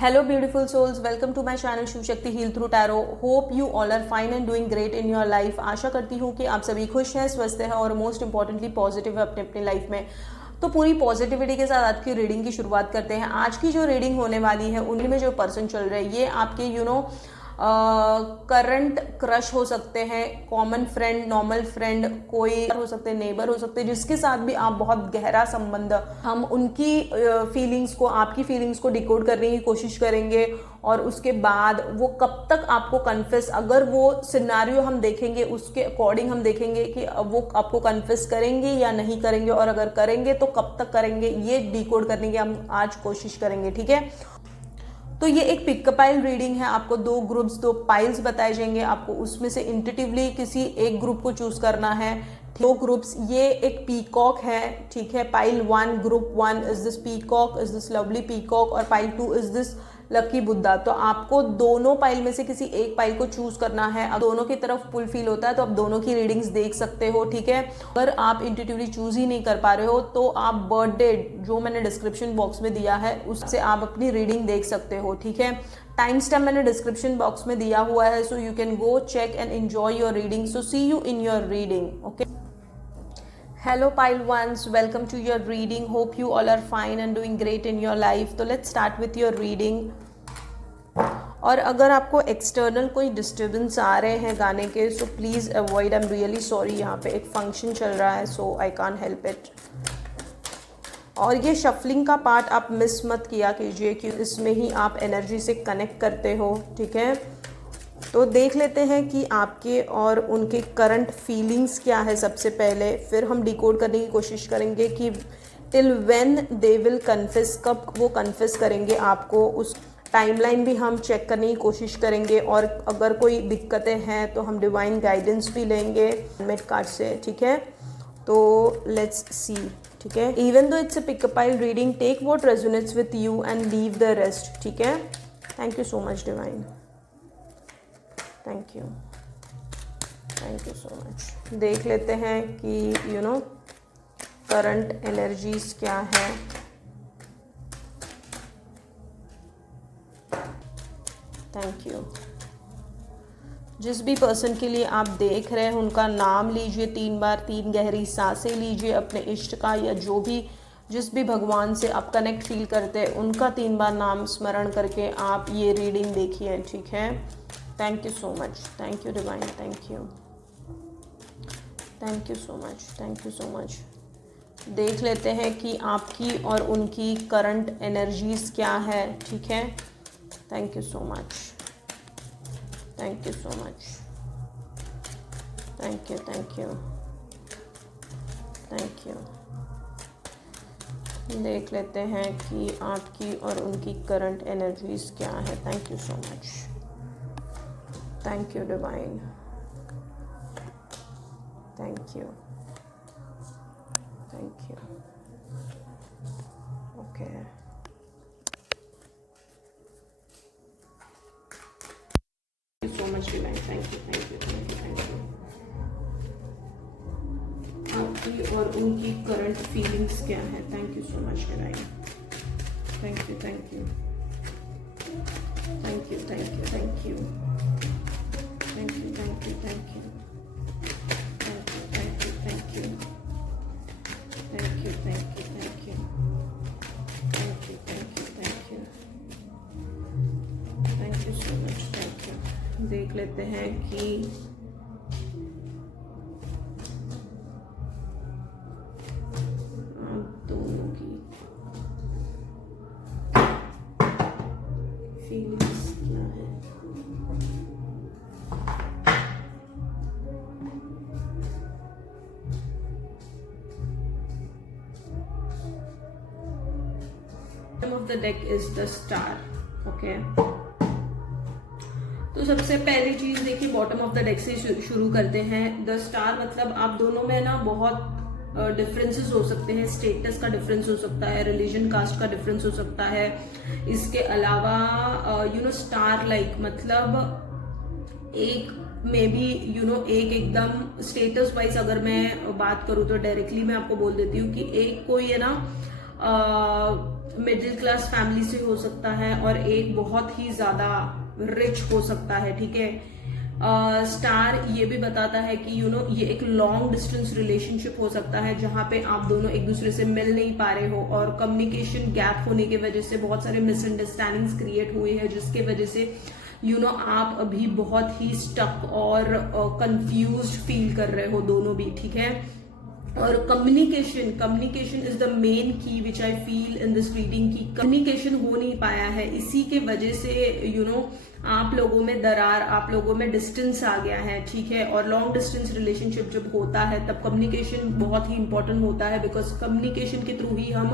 Hello beautiful souls, welcome to my channel Shiv Shakti heal through tarot. Hope you all are fine and doing great in your life. आशा करती हूँ कि आप सभी खुश हैं, स्वस्थ हैं और मोस्ट इंपॉर्टेंटली पॉजिटिव है अपने अपनी लाइफ में। तो पूरी पॉजिटिविटी के साथ आज की रीडिंग की शुरुआत करते हैं। आज की जो रीडिंग होने वाली है उनमें जो पर्सन चल रहे हैं ये आपके करंट क्रश हो सकते हैं, कॉमन फ्रेंड, नॉर्मल फ्रेंड, कोई हो सकते हैं, नेबर हो सकते हैं, जिसके साथ भी आप बहुत गहरा संबंध, हम उनकी फीलिंग्स को, आपकी फीलिंग्स को डिकोड करने की कोशिश करेंगे। और उसके बाद वो कब तक आपको कन्फेस, अगर वो सिनेरियो हम देखेंगे उसके अकॉर्डिंग हम देखेंगे कि वो आपको कन्फेस करेंगे या नहीं करेंगे, और अगर करेंगे तो कब तक करेंगे, ये डिकोड करने की हम आज कोशिश करेंगे। ठीक है, तो ये एक पिक पाइल रीडिंग है। आपको दो ग्रुप्स, दो पाइल्स बताए जाएंगे। आपको उसमें से इंट्यूटिवली किसी एक ग्रुप को चूज करना है। दो ग्रुप्स, ये एक पीकॉक है, ठीक है। Pile 1, group 1 is this peacock, is this lovely peacock, और pile 2 is this lucky Buddha. तो आपको दोनों पाइल में से किसी एक पाइल को चूज करना है। अब दोनों की तरफ पुल फील होता है तो आप दोनों की रीडिंग्स देख सकते हो, ठीक है। अगर आप इंट्यूटिवली चूज ही नहीं कर पा रहे हो तो आप बर्थ डेट जो मैंने डिस्क्रिप्शन बॉक्स में दिया है उससे आप अपनी रीडिंग देख सकते हो, ठीक है। टाइम स्टैम्प मैंने डिस्क्रिप्शन बॉक्स में दिया हुआ है, so you can go check and enjoy your reading. So see you in your reading, okay. Hello pile ones, welcome to your reading. Hope you all are fine and doing great in your life. तो let's start with your reading. और अगर आपको external कोई disturbance आ रहे हैं गाने के, so please avoid, I am really sorry. यहाँ पे एक फंक्शन चल रहा है, सो आई कांट हेल्प इट। और ये शफलिंग का पार्ट आप मिस मत किया कीजिए कि इसमें ही आप एनर्जी से कनेक्ट करते हो, ठीक है। तो देख लेते हैं कि आपके और उनके करंट फीलिंग्स क्या है सबसे पहले, फिर हम डिकोड करने की कोशिश करेंगे कि till when they will confess, कब वो कन्फेस करेंगे आपको। उस टाइमलाइन भी हम चेक करने की कोशिश करेंगे, और अगर कोई दिक्कतें हैं तो हम डिवाइन गाइडेंस भी लेंगे मेट कार्ड से, ठीक है। तो लेट्स सी, ठीक है। Even though it's a pick a pile reading, take what resonates with you and leave the rest, ठीक है। Thank you so much divine, thank you so much. देख लेते हैं कि करंट एनर्जीज क्या है। Thank you. जिस भी पर्सन के लिए आप देख रहे हैं उनका नाम लीजिए 3 बार, 3 गहरी सांसें लीजिए अपने इष्ट का, या जो भी, जिस भी भगवान से आप कनेक्ट फील करते हैं उनका 3 बार नाम स्मरण करके आप ये रीडिंग देखिए, ठीक है। Thank you so much, thank you divine, thank you so much, thank you so much. देख लेते हैं कि आपकी और उनकी करंट एनर्जीज क्या है, ठीक है। Thank you so much, thank you so much, thank you, thank you, thank you. देख लेते हैं कि आपकी और उनकी करंट एनर्जीज क्या है। Thank you so much, thank you divine, thank you, thank you, okay. So much divine, thank you, thank you, thank you, thank you. आपकी और उनकी करंट फीलिंग्स क्या है। Thank you so much divine, thank you, thank you, thank you, thank you, thank you, thank you, thank you, thank you, thank you, thank you, thank you, thank you, thank you, thank you, thank you, thank you, thank you so much, thank you. देख लेते हैं कि दोनों की feelings क्या है। Of the deck is the star, okay? तो सबसे पहली चीज देखिए, बॉटम ऑफ द डेक से शुरू करते हैं। द स्टार मतलब आप दोनों में ना बहुत डिफरेंसेस हो सकते हैं। स्टेटस का डिफरेंस हो सकता है, रिलीजन, कास्ट का डिफरेंस हो सकता है। इसके अलावा स्टार लाइक मतलब एक मे बी एक एकदम स्टेटस वाइज अगर मैं बात करूँ तो डायरेक्टली मैं आपको बोल देती हूँ कि एक कोई है ना मिडिल क्लास फैमिली से हो सकता है और एक बहुत ही ज्यादा रिच हो सकता है, ठीक है। स्टार ये भी बताता है कि ये एक लॉन्ग डिस्टेंस रिलेशनशिप हो सकता है जहां पे आप दोनों एक दूसरे से मिल नहीं पा रहे हो और कम्युनिकेशन गैप होने की वजह से बहुत सारे मिसअंडरस्टैंडिंग्स क्रिएट हुए हैं, जिसके वजह से आप अभी बहुत ही स्टक और कंफ्यूज्ड फील कर रहे हो दोनों भी, ठीक है। और communication is the main key which I feel in this reading की कम्युनिकेशन हो नहीं पाया है, इसी के वजह से आप लोगों में दरार, आप लोगों में डिस्टेंस आ गया है, ठीक है। और लॉन्ग डिस्टेंस रिलेशनशिप जब होता है तब कम्युनिकेशन बहुत ही इंपॉर्टेंट होता है, बिकॉज कम्युनिकेशन के थ्रू ही हम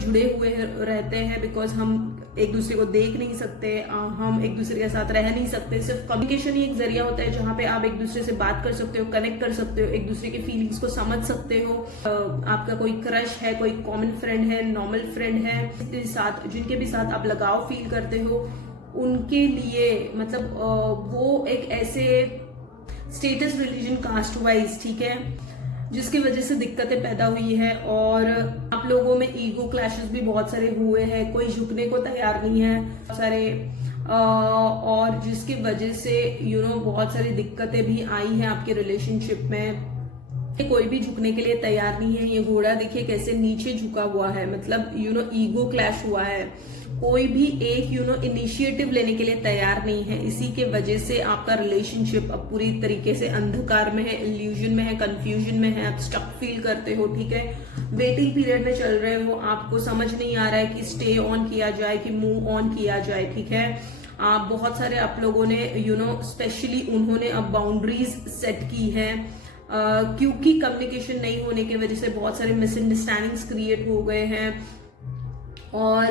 जुड़े हुए रहते हैं, बिकॉज हम एक दूसरे को देख नहीं सकते, हम एक दूसरे के साथ रह नहीं सकते। सिर्फ कम्युनिकेशन ही एक जरिया होता है जहां पे आप एक दूसरे से बात कर सकते हो, कनेक्ट कर सकते हो, एक दूसरे के फीलिंग्स को समझ सकते हो। आपका कोई क्रश है, कोई कॉमन फ्रेंड है, नॉर्मल फ्रेंड है, जिनके भी साथ आप लगाव फील करते हो, उनके लिए मतलब वो एक ऐसे स्टेटस, रिलीजन, कास्ट वाइज, ठीक है, जिसकी वजह से दिक्कतें पैदा हुई है। और आप लोगों में ईगो क्लैशेस भी बहुत सारे हुए हैं, कोई झुकने को तैयार नहीं है, बहुत सारे और जिसकी वजह से बहुत सारी दिक्कतें भी आई हैं आपके रिलेशनशिप में। कोई भी झुकने के लिए तैयार नहीं है। ये घोड़ा देखिए कैसे नीचे झुका हुआ है, मतलब ईगो क्लैश हुआ है। कोई भी एक इनिशिएटिव लेने के लिए तैयार नहीं है, इसी के वजह से आपका रिलेशनशिप अब पूरी तरीके से अंधकार में है, इल्यूजन में है, कंफ्यूजन में है, आप स्टक फील करते हो, ठीक है। वेटिंग पीरियड में चल रहे हो, आपको समझ नहीं आ रहा है कि स्टे ऑन किया जाए कि मूव ऑन किया जाए, ठीक है। आप बहुत सारे आप लोगों ने स्पेशली उन्होंने अब बाउंड्रीज सेट की है, क्योंकि कम्युनिकेशन नहीं होने की वजह से बहुत सारे मिसअंडरस्टैंडिंग्स क्रिएट हो गए हैं। और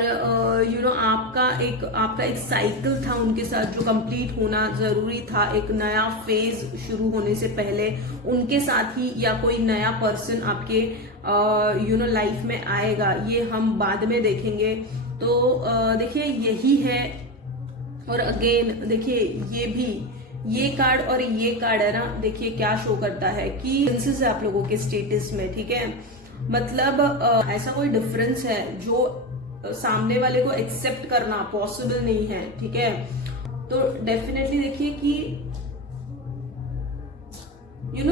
आपका एक साइकिल था उनके साथ जो कंप्लीट होना जरूरी था, एक नया फेज शुरू होने से पहले उनके साथ ही, या कोई नया पर्सन आपके लाइफ में आएगा, ये हम बाद में देखेंगे। तो देखिए यही है। और अगेन देखिए ये कार्ड और ये कार्ड है ना, देखिए क्या शो करता है कि प्रिंसेस है आप लोगों के स्टेटस में, ठीक है। मतलब ऐसा कोई डिफरेंस है जो सामने वाले को एक्सेप्ट करना पॉसिबल नहीं है, ठीक है। तो डेफिनेटली देखिए कि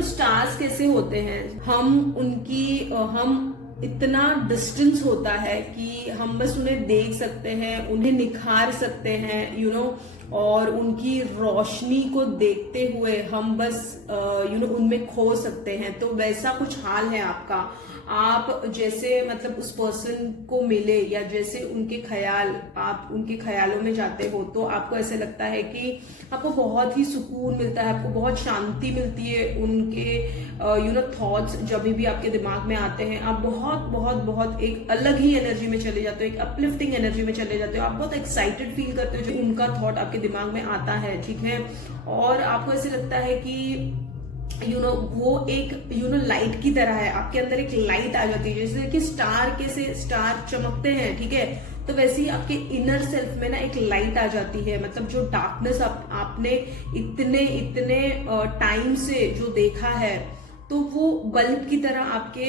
स्टार्स कैसे होते हैं, हम इतना डिस्टेंस होता है कि हम बस उन्हें देख सकते हैं, उन्हें निखार सकते हैं, और उनकी रोशनी को देखते हुए हम बस उनमें खो सकते हैं। तो वैसा कुछ हाल है आपका। आप जैसे मतलब उस पर्सन को मिले या जैसे आप उनके ख्यालों में जाते हो, तो आपको ऐसे लगता है कि आपको बहुत ही सुकून मिलता है, आपको बहुत शांति मिलती है। उनके थॉट्स जब भी आपके दिमाग में आते हैं, आप बहुत बहुत बहुत एक अलग ही एनर्जी में चले जाते हो, एक अपलिफ्टिंग एनर्जी में चले जाते हो। आप बहुत एक्साइटेड फील करते हो जब उनका थॉट आपके दिमाग में आता है, ठीक है। और आपको ऐसे लगता है कि वो एक लाइट की तरह है, आपके अंदर एक लाइट आ जाती है, जैसे कि स्टार चमकते हैं, ठीक है। तो वैसे ही आपके इनर सेल्फ में ना एक लाइट आ जाती है, मतलब जो डार्कनेस आपने इतने टाइम से जो देखा है, तो वो बल्ब की तरह आपके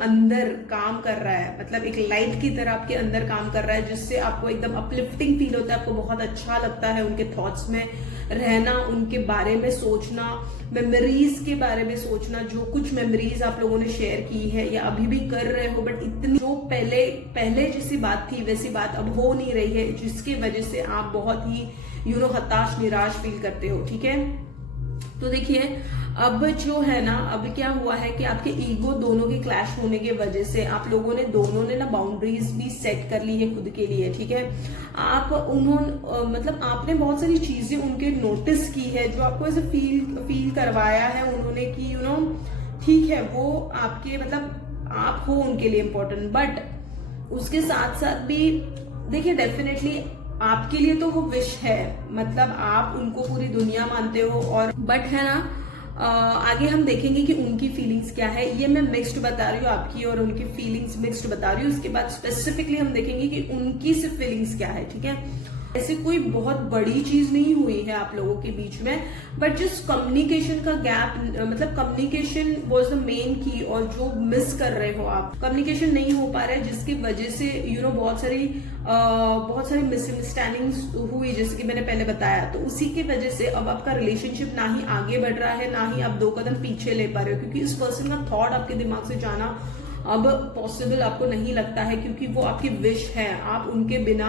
अंदर काम कर रहा है, मतलब एक लाइट की तरह आपके अंदर काम कर रहा है, जिससे आपको एकदम अपलिफ्टिंग फील होता है, आपको बहुत अच्छा लगता है उनके थॉट्स में रहना, उनके बारे में सोचना, मेमोरीज के बारे में सोचना, जो कुछ मेमोरीज आप लोगों ने शेयर की है या अभी भी कर रहे हो, बट इतनी जो पहले जैसी बात थी वैसी बात अब हो नहीं रही है, जिसकी वजह से आप बहुत ही हताश निराश फील करते हो, ठीक है। तो देखिए अब जो है ना, अब क्या हुआ है कि आपके ईगो दोनों के क्लैश होने की वजह से आप लोगों ने दोनों ने ना बाउंड्रीज भी सेट कर ली है खुद के लिए, ठीक है। मतलब आपने बहुत सारी चीजें उनके नोटिस की है जो आपको ऐसे फील करवाया है उन्होंने कि ठीक है वो आपके मतलब आप हो उनके लिए इम्पोर्टेंट, बट उसके साथ साथ भी देखिए डेफिनेटली आपके लिए तो वो विश है, मतलब आप उनको पूरी दुनिया मानते हो, और बट है ना आगे हम देखेंगे कि उनकी फीलिंग्स क्या है। ये मैं मिक्स्ड बता रही हूँ, आपकी और उनकी फीलिंग्स मिक्स्ड बता रही हूँ। उसके बाद स्पेसिफिकली हम देखेंगे कि उनकी सिर्फ फीलिंग्स क्या है, ठीक है। ऐसे कोई बहुत बड़ी चीज नहीं हुई है आप लोगों के बीच में, बट जिस कम्युनिकेशन का गैप, मतलब कम्युनिकेशन वाज द मेन की, और जो मिस कर रहे हो आप, कम्युनिकेशन नहीं हो पा रहा है, जिसकी वजह से बहुत सारी मिसअंडरस्टैंडिंग्स हुई, जैसे कि मैंने पहले बताया। तो उसी की वजह से अब आपका रिलेशनशिप ना ही आगे बढ़ रहा है, ना ही आप 2 कदम पीछे ले पा रहे हो, क्योंकि इस पर्सन का थॉट आपके दिमाग से जाना अब पॉसिबल आपको नहीं लगता है, क्योंकि वो आपकी विश है। आप उनके बिना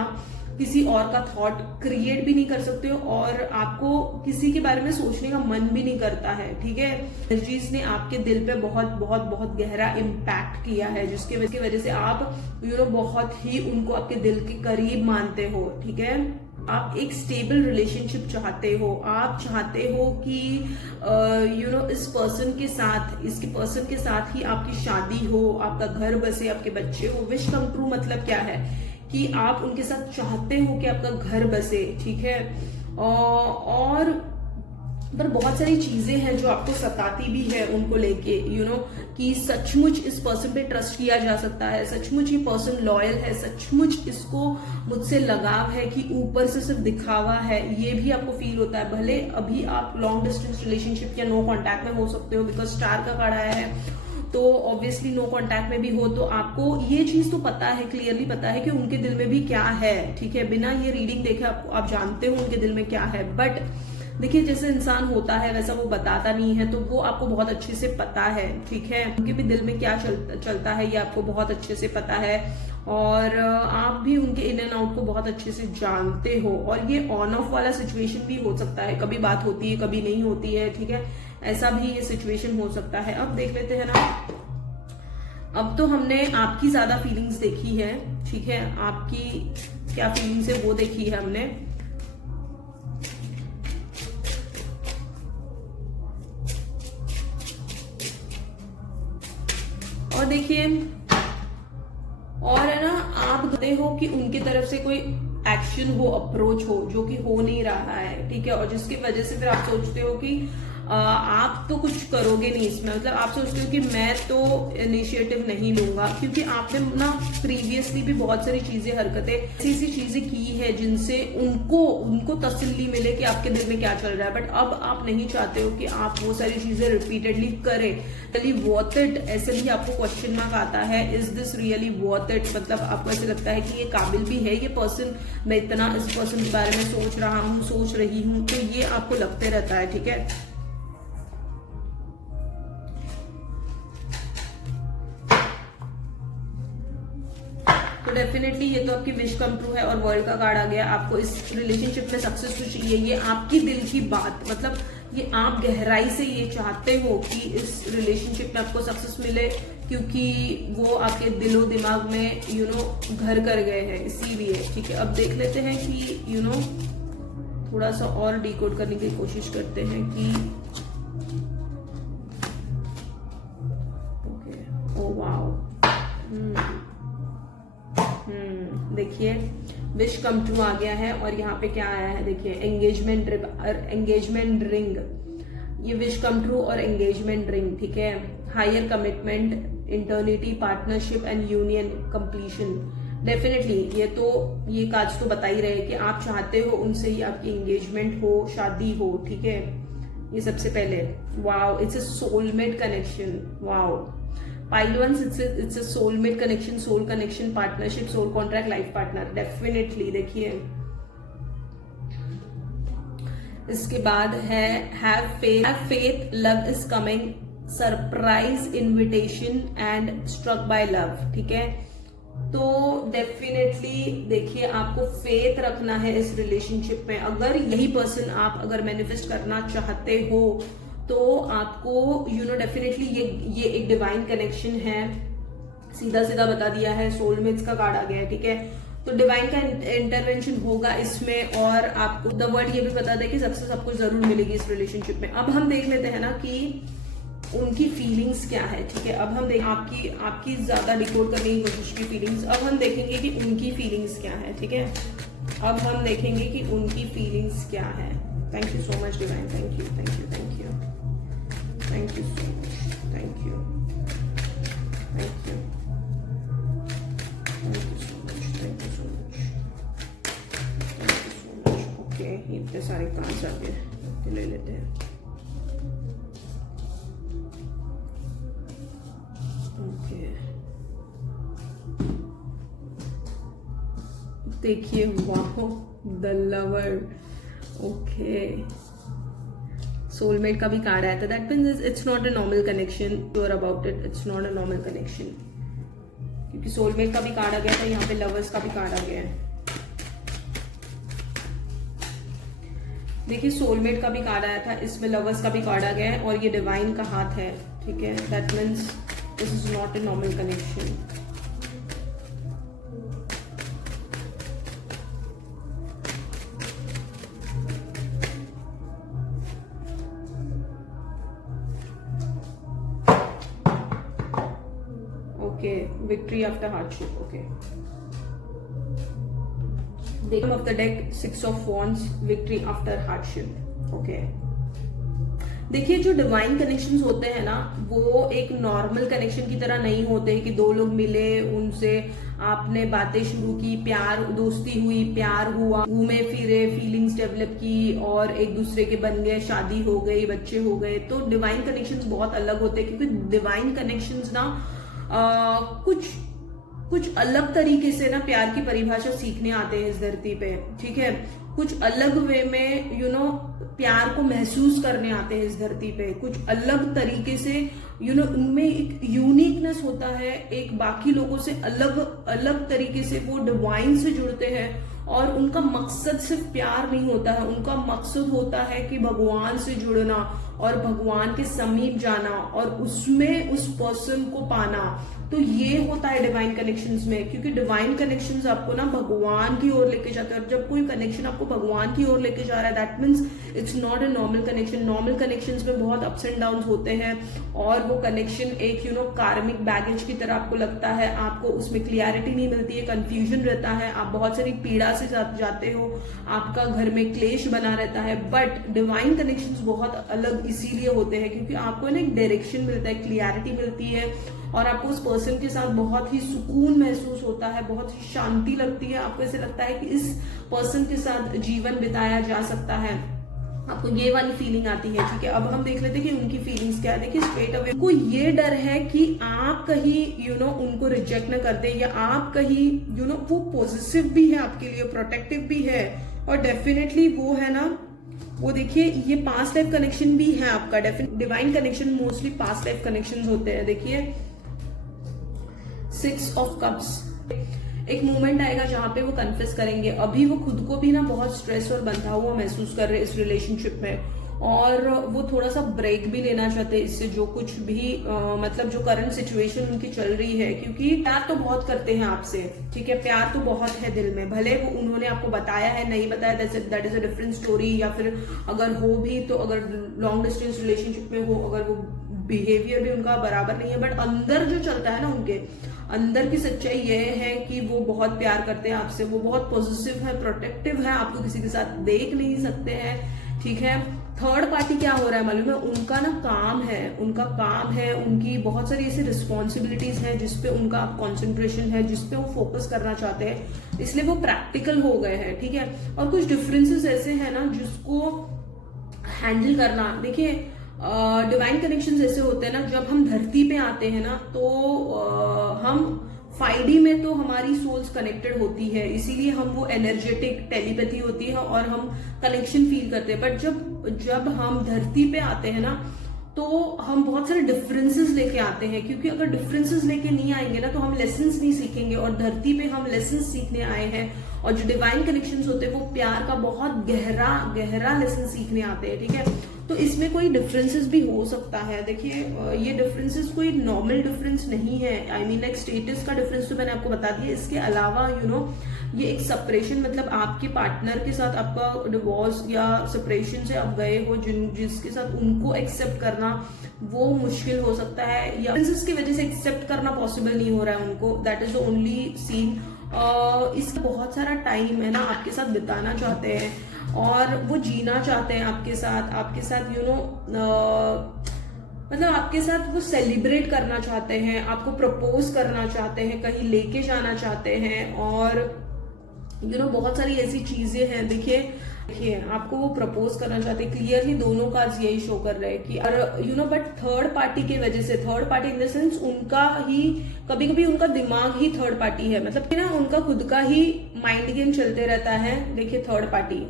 किसी और का थॉट क्रिएट भी नहीं कर सकते हो, और आपको किसी के बारे में सोचने का मन भी नहीं करता है, ठीक है। एनर्जीज ने आपके दिल पे बहुत बहुत बहुत गहरा इम्पैक्ट किया है, जिसकी वजह से आप बहुत ही उनको आपके दिल के करीब मानते हो, ठीक है। आप एक स्टेबल रिलेशनशिप चाहते हो, आप चाहते हो कि इस पर्सन के साथ ही आपकी शादी हो, आपका घर बसे, आपके बच्चे हो। विश कम ट्रू मतलब क्या है कि आप उनके साथ चाहते हो कि आपका घर बसे, ठीक है। और पर बहुत सारी चीजें हैं जो आपको सताती भी है उनको लेके, कि सचमुच इस पर्सन पे ट्रस्ट किया जा सकता है, सचमुच ये पर्सन लॉयल है, सचमुच इसको मुझसे लगाव है, कि ऊपर से सिर्फ दिखावा है, ये भी आपको फील होता है। भले अभी आप लॉन्ग डिस्टेंस रिलेशनशिप या नो कॉन्टैक्ट में हो सकते हो, बिकॉज स्टार का कार्ड आया है, तो ऑब्वियसली नो कॉन्टैक्ट में भी हो, तो आपको ये चीज तो पता है, क्लियरली पता है कि उनके दिल में भी क्या है, ठीक है। बिना ये रीडिंग देखे आप जानते हो उनके दिल में क्या है, बट देखिए जैसे इंसान होता है वैसा वो बताता नहीं है, तो वो आपको बहुत अच्छे से पता है, ठीक है। उनके भी दिल में क्या चलता है ये आपको बहुत अच्छे से पता है, और आप भी उनके इन एंड आउट को बहुत अच्छे से जानते हो। और ये ऑन ऑफ वाला सिचुएशन भी हो सकता है, कभी बात होती है कभी नहीं होती है, ठीक है, ऐसा भी ये सिचुएशन हो सकता है। अब देख लेते हैं ना, अब तो हमने आपकी ज्यादा फीलिंग्स देखी है, ठीक है, आपकी क्या फीलिंग्स है वो देखी है हमने। और देखिए, और है ना, आप कहते हो कि उनकी तरफ से कोई एक्शन हो, अप्रोच हो, जो कि हो नहीं रहा है, ठीक है, और जिसकी वजह से फिर आप सोचते हो कि आप तो कुछ करोगे नहीं इसमें, मतलब आप सोचते हो कि मैं तो इनिशिएटिव नहीं लूंगा, क्योंकि आपने ना प्रीवियसली भी बहुत सारी चीजें, हरकतें, ऐसी चीजें की है जिनसे उनको तसल्ली मिले कि आपके दिल में क्या चल रहा है। बट अब आप नहीं चाहते हो कि आप वो सारी चीजें रिपीटेडली करें। रियली वर्थ इट, ऐसे भी आपको क्वेश्चन मार्क आता है, is this really worth it, मतलब आपको ऐसे लगता है कि ये काबिल भी है ये पर्सन, मैं इतना इस पर्सन के बारे में सोच रहा हूँ, सोच रही हूँ, तो ये आपको लगते रहता है, ठीक है। तो डेफिनेटली ये तो आपकी विश कम ट्रू है, और वर्ल्ड का कार्ड आ गया। आपको इस रिलेशनशिप में सक्सेस तो चाहिए, ये आपकी दिल की बात, मतलब ये आप गहराई से ये चाहते हो कि इस रिलेशनशिप में आपको सक्सेस मिले, क्योंकि वो आपके दिलो दिमाग में घर कर गए हैं, इसीलिए, ठीक है। अब देख लेते हैं कि थोड़ा सा और डिकोड करने की कोशिश करते हैं कि ओके, ओ वाओ, देखिए विश कम ट्रू आ गया है, और यहाँ पे क्या आया है, देखिए एंगेजमेंट रिंग, ये विश कम ट्रू और एंगेजमेंट रिंग, ठीक है। Higher commitment, eternity, partnership and union completion. Definitely ये काज तो बता ही रहे कि आप चाहते हो उनसे ही आपकी एंगेजमेंट हो, शादी हो, ठीक है। ये सबसे पहले, wow, it's a soulmate connection, wow. Pile ones, it's a soulmate connection, soul connection, partnership, soul contract, life partner. Definitely देखिए, इसके बाद है have faith, love is coming, surprise invitation and struck by love, ठीक है। तो definitely देखिए, आपको faith रखना है इस रिलेशनशिप में। अगर यही पर्सन आप अगर मैनिफेस्ट करना चाहते हो, तो आपको डेफिनेटली ये एक डिवाइन कनेक्शन है, सीधा सीधा बता दिया है, सोलमेट्स का कार्ड आ गया है, ठीक है। तो डिवाइन का इंटरवेंशन होगा इसमें, और आपको द वर्ड ये भी बता दे कि सबसे सब कुछ जरूर मिलेगी इस रिलेशनशिप में। अब हम देख लेते हैं ना कि उनकी फीलिंग्स क्या है, ठीक है। अब हम देख आपकी ज्यादा डिकोड करने की कोशिश की फीलिंग्स, अब हम देखेंगे कि उनकी फीलिंग्स क्या है, ठीक है। अब हम देखेंगे कि उनकी फीलिंग्स क्या है। Thank you so much divine, thank you, thank you, thank you, thank you so much, thank you, thank you, thank you so much, thank you so much, thank you. Okay, इतने सारे cards आ गए तो ले लेते हैं। Okay, देखिए, वाह, the lover. Okay, soulmate का भी कार्ड आया था। That means it's not a normal connection, sure about it, it's not a normal connection, क्योंकि सोलमेट का भी कार्ड आ गया था, यहाँ पे लवर्स का भी कार्ड आ गया है। देखिए, सोलमेट का भी कार्ड आया था, इसमें लवर्स का भी कार्ड आ गया है, और ये डिवाइन का हाथ है, ठीक है। That means this is not a normal connection. Okay, victory after hardship. Okay. The bottom of the deck, 6 of Wands, victory after hardship. Okay. देखिए, जो डिवाइन कनेक्शंस होते हैं ना, वो एक नॉर्मल कनेक्शन की तरह नहीं होते कि दो लोग मिले, उनसे आपने बातें शुरू की, प्यार, दोस्ती हुई, प्यार हुआ, घूमे फिरे, फीलिंग्स डेवलप की और एक दूसरे के बन गए, शादी हो गई, बच्चे हो गए। तो डिवाइन कनेक्शंस बहुत अलग होते हैं, क्योंकि डिवाइन कनेक्शंस ना कुछ अलग तरीके से ना प्यार की परिभाषा सीखने आते हैं इस धरती पे, ठीक है। कुछ अलग वे में प्यार को महसूस करने आते हैं इस धरती पे, कुछ अलग तरीके से उनमें एक यूनिकनेस होता है, एक बाकी लोगों से अलग अलग तरीके से वो डिवाइन से जुड़ते हैं, और उनका मकसद सिर्फ प्यार नहीं होता है, उनका मकसद होता है कि भगवान से जुड़ना और भगवान के समीप जाना और उसमें उस पर्सन को पाना। तो ये होता है डिवाइन कनेक्शंस में, क्योंकि डिवाइन कनेक्शंस आपको ना भगवान की ओर लेके जाते हैं। जब कोई कनेक्शन आपको भगवान की ओर लेके जा रहा है, that means it's not a normal connection. Normal connections में बहुत अप्स एंड डाउन होते हैं, और वो कनेक्शन एक कार्मिक बैगेज की तरह आपको लगता है, आपको उसमें क्लियरिटी नहीं मिलती है, कंफ्यूजन रहता है, आप बहुत सारी पीड़ा से जाते हो, आपका घर में क्लेश बना रहता है। बट डिवाइन कनेक्शंस बहुत अलग इसीलिए होते हैं क्योंकि आपको ना एक डायरेक्शन मिलता है, क्लियरिटी मिलती है, और आपको उस पर्सन के साथ बहुत ही सुकून महसूस होता है, बहुत ही शांति लगती है, आपको ऐसे लगता है कि इस पर्सन के साथ जीवन बिताया जा सकता है, आपको ये वाली फीलिंग आती है, ठीक है। अब हम देख लेते हैं कि उनकी फीलिंग्स क्या है। देखिए, स्ट्रेट अवे उनको ये डर है कि आप कहीं उनको रिजेक्ट ना कर दे, या आप कहीं वो पॉजिटिव भी है आपके लिए, प्रोटेक्टिव भी है, और डेफिनेटली वो है ना, वो देखिए, ये पास्ट लाइफ कनेक्शन भी है आपका। Divine connection mostly past life connection होते हैं। देखिए, 6 ऑफ कप्स, एक मोमेंट आएगा जहां पे वो कन्फेस करेंगे। अभी वो खुद को भी ना बहुत स्ट्रेस और बंधा हुआ महसूस कर रहे हैं इस रिलेशनशिप में, और वो थोड़ा सा ब्रेक भी लेना चाहते हैं इससे, जो कुछ भी मतलब जो करंट सिचुएशन उनकी चल रही है, क्योंकि प्यार तो बहुत करते हैं आपसे, ठीक है, प्यार तो बहुत है दिल में, भले वो उन्होंने आपको बताया है, नहीं बताया, that is a different story, या फिर अगर हो भी तो अगर लॉन्ग डिस्टेंस रिलेशनशिप में हो, अगर वो बिहेवियर भी उनका बराबर नहीं है, बट अंदर जो चलता है ना, उनके अंदर की सच्चाई ये है कि वो बहुत प्यार करते हैं आपसे, वो बहुत पॉजिटिव है, प्रोटेक्टिव है, आपको किसी के साथ देख नहीं सकते हैं, ठीक है। थर्ड पार्टी क्या हो रहा है मालूम है, उनका ना काम है, उनका काम है, उनकी बहुत सारी ऐसी रिस्पॉन्सिबिलिटीज हैं जिसपे उनका कॉन्सेंट्रेशन है, जिसपे वो फोकस करना चाहते हैं, इसलिए वो प्रैक्टिकल हो गए हैं, ठीक है। और कुछ डिफरेंसेस ऐसे हैं ना जिसको हैंडल करना, देखिए, डिवाइन कनेक्शंस ऐसे होते हैं ना, जब हम धरती पे आते हैं ना, तो हम 5D में तो हमारी सोल्स कनेक्टेड होती है, इसीलिए हम वो एनर्जेटिक टेलीपैथी होती है और हम कनेक्शन फील करते हैं। बट जब हम धरती पे आते हैं ना, तो हम बहुत सारे डिफरेंसेस लेके आते हैं, क्योंकि अगर डिफरेंसेस लेके नहीं आएंगे ना, तो हम लेसन्स नहीं सीखेंगे, और धरती पे हम लेसन्स सीखने आए हैं। और जो डिवाइन कनेक्शंस होते हैं वो प्यार का बहुत गहरा लेसन सीखने आते हैं, ठीक है। तो इसमें कोई डिफरेंसेस भी हो सकता है। देखिए, ये डिफरेंसेस कोई नॉर्मल डिफरेंस नहीं है, आई मीन लाइक स्टेटस का डिफरेंस तो मैंने आपको बता दिया। इसके अलावा ये एक सेपरेशन, मतलब आपके पार्टनर के साथ आपका डिवोर्स या सेपरेशन से आप गए हो, जिसके साथ उनको एक्सेप्ट करना वो मुश्किल हो सकता है, या डिफरेंसेस की वजह से एक्सेप्ट करना पॉसिबल नहीं हो रहा है उनको, that is the only seen. इसका बहुत सारा टाइम है ना आपके साथ बिताना चाहते हैं, और वो जीना चाहते हैं आपके साथ मतलब आपके साथ वो सेलिब्रेट करना चाहते हैं, आपको प्रपोज करना चाहते हैं, कहीं लेके जाना चाहते हैं, और बहुत सारी ऐसी चीजें हैं। देखिए, देखिए आपको वो प्रपोज करना चाहते हैं, क्लियरली दोनों कार्ड्स यही शो कर रहे हैं कि और बट थर्ड पार्टी की वजह से, third party in the sense उनका ही कभी कभी उनका दिमाग ही थर्ड पार्टी है, मतलब कि ना उनका खुद का ही माइंड गेम चलते रहता है। देखिए थर्ड पार्टी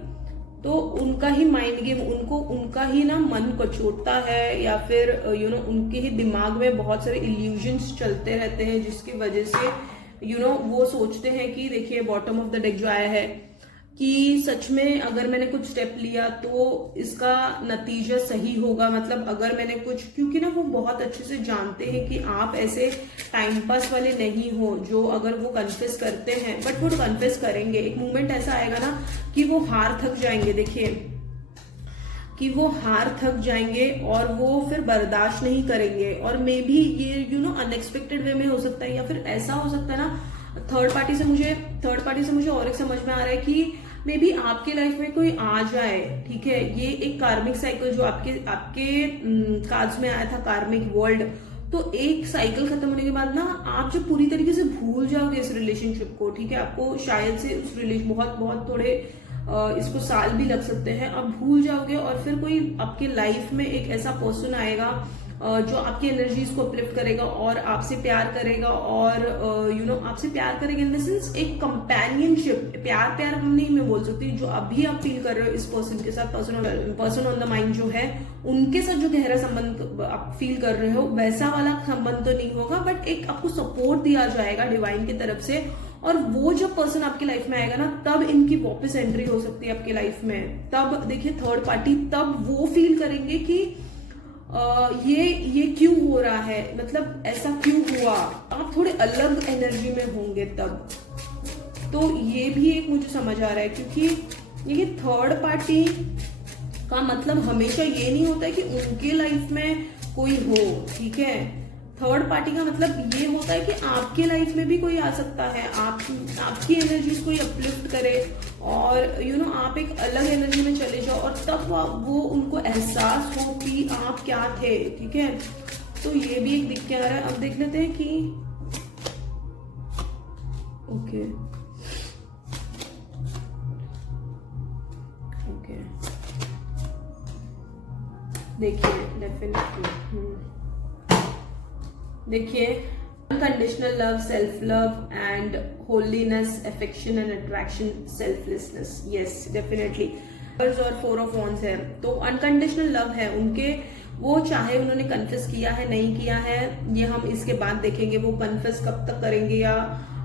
तो उनका ही माइंड गेम, उनको उनका ही ना मन कचोटता है, या फिर उनके ही दिमाग में बहुत सारे इल्यूजन्स चलते रहते हैं, जिसकी वजह से वो सोचते हैं कि देखिए बॉटम ऑफ द डेक जो आया है कि सच में अगर मैंने कुछ स्टेप लिया तो इसका नतीजा सही होगा, मतलब अगर मैंने कुछ, क्योंकि ना वो बहुत अच्छे से जानते हैं कि आप ऐसे टाइम पास वाले नहीं हो जो अगर वो कन्फेस करते हैं, बट वो कन्फेस करेंगे, एक मोमेंट ऐसा आएगा ना कि वो हार थक जाएंगे। देखिए कि वो हार थक जाएंगे और वो फिर बर्दाश्त नहीं करेंगे, और मे भी ये अनएक्सपेक्टेड वे में हो सकता है, या फिर ऐसा हो सकता है ना थर्ड पार्टी से मुझे और एक समझ में आ रहा है कि मे बी आपके लाइफ में कोई आ जाए, ठीक है। ये एक कार्मिक साइकिल जो आपके कार्ड्स में आया था, कार्मिक वर्ल्ड, तो एक साइकिल खत्म होने के बाद ना आप जब पूरी तरीके से भूल जाओगे इस रिलेशनशिप को, ठीक है, आपको शायद से उस रिलेशन बहुत थोड़े इसको साल भी लग सकते हैं, आप भूल जाओगे, और फिर कोई आपके लाइफ में एक ऐसा पर्सन आएगा जो आपकी एनर्जीज को अपलिफ्ट करेगा और आपसे प्यार करेगा, और आपसे प्यार करेगा इन द सेंस एक कंपेनियनशिप, प्यार नहीं मैं बोल सकती, जो अभी आप फील कर रहे हो इस पर्सन के साथ, पर्सन ऑन द माइंड जो है उनके साथ जो गहरा संबंध आप फील कर रहे हो वैसा वाला संबंध तो नहीं होगा, बट एक आपको सपोर्ट दिया जाएगा डिवाइन की तरफ से, और वो जब पर्सन आपकी लाइफ में आएगा ना तब इनकी वापस एंट्री हो सकती है आपकी लाइफ में। तब देखिए थर्ड पार्टी तब वो फील करेंगे कि ये क्यों हो रहा है, मतलब ऐसा क्यों हुआ, आप थोड़े अलग एनर्जी में होंगे तब। तो ये भी एक मुझे समझ आ रहा है, क्योंकि ये थर्ड पार्टी का मतलब हमेशा ये नहीं होता है कि उनके लाइफ में कोई हो, ठीक है। थर्ड पार्टी का मतलब ये होता है कि आपके लाइफ में भी कोई आ सकता है, आपकी एनर्जीज को अपलिफ्ट करे, और आप एक अलग एनर्जी में चले जाओ, और तब वो उनको एहसास हो कि आप क्या थे, ठीक है। तो ये भी एक दिख के आ रहा है। अब देख लेते हैं कि ओके देखिए डेफिनेटली देखिए unconditional love, self love and holiness, affection and attraction, selflessness, yes definitely. और 4 ऑफ वॉन्ड्स है, तो अनकंडीशनल लव है उनके, वो चाहे उन्होंने कन्फेस किया है नहीं किया है ये हम इसके बाद देखेंगे, वो कन्फेस कब तक करेंगे, या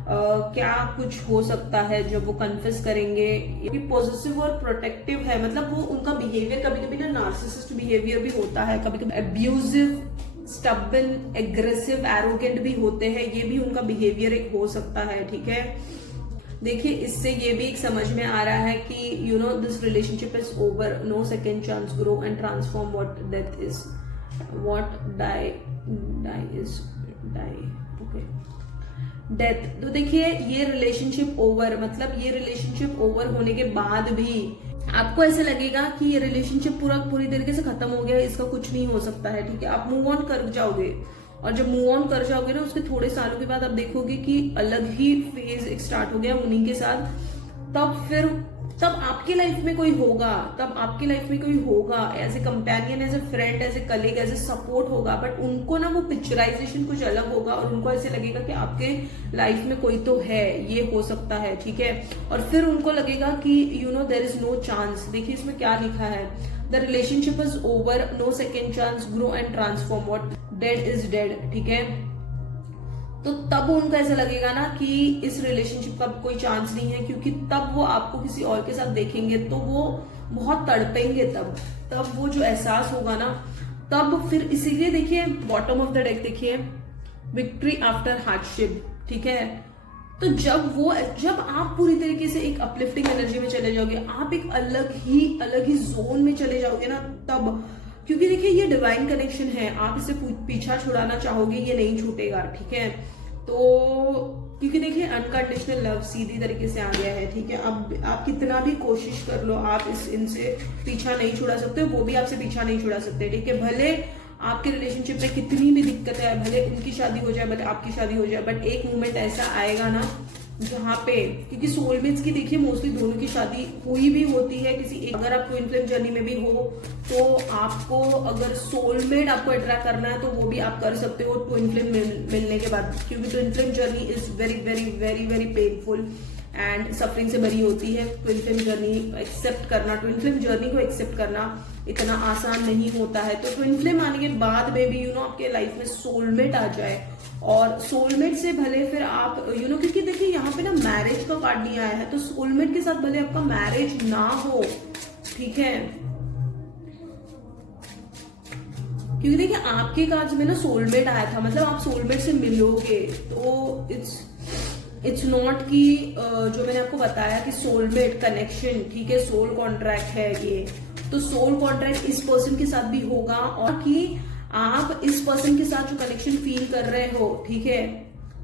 क्या कुछ हो सकता है जब वो कन्फेस करेंगे। ये पॉजिटिव और प्रोटेक्टिव है, मतलब वो उनका बिहेवियर कभी कभी ना नार्सिसिस्ट बिहेवियर भी होता है, कभी कभी अब्यूजिव, स्टबन, एग्रेसिव, एरोगेंट भी होते हैं, ये भी उनका बिहेवियर एक हो सकता है, ठीक है। देखिए इससे ये भी एक समझ में आ रहा है कि this relationship is over, no second chance, grow and transform what death is, what die is die, okay death. तो देखिए ये रिलेशनशिप ओवर, मतलब ये रिलेशनशिप ओवर होने के बाद भी आपको ऐसे लगेगा कि ये रिलेशनशिप पूरी तरीके से खत्म हो गया, इसका कुछ नहीं हो सकता है, ठीक है। आप मूव ऑन कर जाओगे, और जब मूव ऑन कर जाओगे ना उसके थोड़े सालों के बाद आप देखोगे कि अलग ही फेज एक स्टार्ट हो गया उन्हीं के साथ, तब आपकी लाइफ में कोई होगा, as a companion, as a friend, as a colleague, as a support होगा, बट उनको ना वो पिक्चराइजेशन कुछ अलग होगा, और उनको ऐसे लगेगा कि आपके लाइफ में कोई तो है, ये हो सकता है, ठीक है। और फिर उनको लगेगा कि देयर इज नो चांस। देखिए इसमें क्या लिखा है, the relationship is over, no second chance, grow and transform, what dead is dead, ठीक है। तो तब उनको ऐसा लगेगा ना कि इस रिलेशनशिप का कोई चांस नहीं है, क्योंकि तब वो आपको किसी और के साथ देखेंगे तो वो बहुत तड़पेंगे, तब वो जो एहसास होगा ना, तब फिर इसीलिए देखिए बॉटम ऑफ द डेक देखिए, विक्ट्री आफ्टर हार्डशिप, ठीक है। तो जब आप पूरी तरीके से एक अपलिफ्टिंग एनर्जी में चले जाओगे, आप एक अलग ही जोन में चले जाओगे ना तब, क्योंकि देखिए ये डिवाइन कनेक्शन है, आप इसे पीछा छुड़ाना चाहोगे, ये नहीं छूटेगा, ठीक है। तो क्योंकि देखिए अनकंडीशनल लव सीधी तरीके से आ गया है, ठीक है। अब आप कितना भी कोशिश कर लो, आप इनसे पीछा नहीं छुड़ा सकते, वो भी आपसे पीछा नहीं छुड़ा सकते, ठीक है। भले आपके रिलेशनशिप में कितनी भी दिक्कत है, भले उनकी शादी हो जाए, भले आपकी शादी हो जाए, बट एक मोमेंट ऐसा आएगा ना जहाँ पे, क्योंकि सोलमेट्स की देखिए मोस्टली दोनों की शादी हुई भी होती है किसी एक, अगर आप ट्विन फ्लेम जर्नी में भी हो तो आपको अगर सोलमेट आपको अट्रैक्ट करना है तो वो भी आप कर सकते हो ट्विन फ्लेम मिलने के बाद, क्योंकि twin flame journey is very very very very painful and suffering से भरी होती है। ट्विन फ्लेम जर्नी एक्सेप्ट करना, ट्विन फ्लेम जर्नी को एक्सेप्ट करना इतना आसान नहीं होता है। तो ट्विन फ्लेम आने के बाद में भी आपके लाइफ में सोलमेट आ जाए, और सोलमेट से भले फिर आप क्योंकि देखिए यहाँ पे ना मैरिज का कार्ड नहीं आया है, तो सोलमेट के साथ भले आपका मैरिज ना हो, ठीक है, क्योंकि देखिए आपके कार्ड्स में ना सोलमेट आया था, मतलब आप सोलमेट से मिलोगे, तो इट्स नॉट कि जो मैंने आपको बताया कि सोलमेट कनेक्शन, ठीक है, सोल कॉन्ट्रैक्ट है ये, तो सोल कॉन्ट्रैक्ट इस पर्सन के साथ भी होगा, और कि आप इस पर्सन के साथ जो कनेक्शन फील कर रहे हो, ठीक है,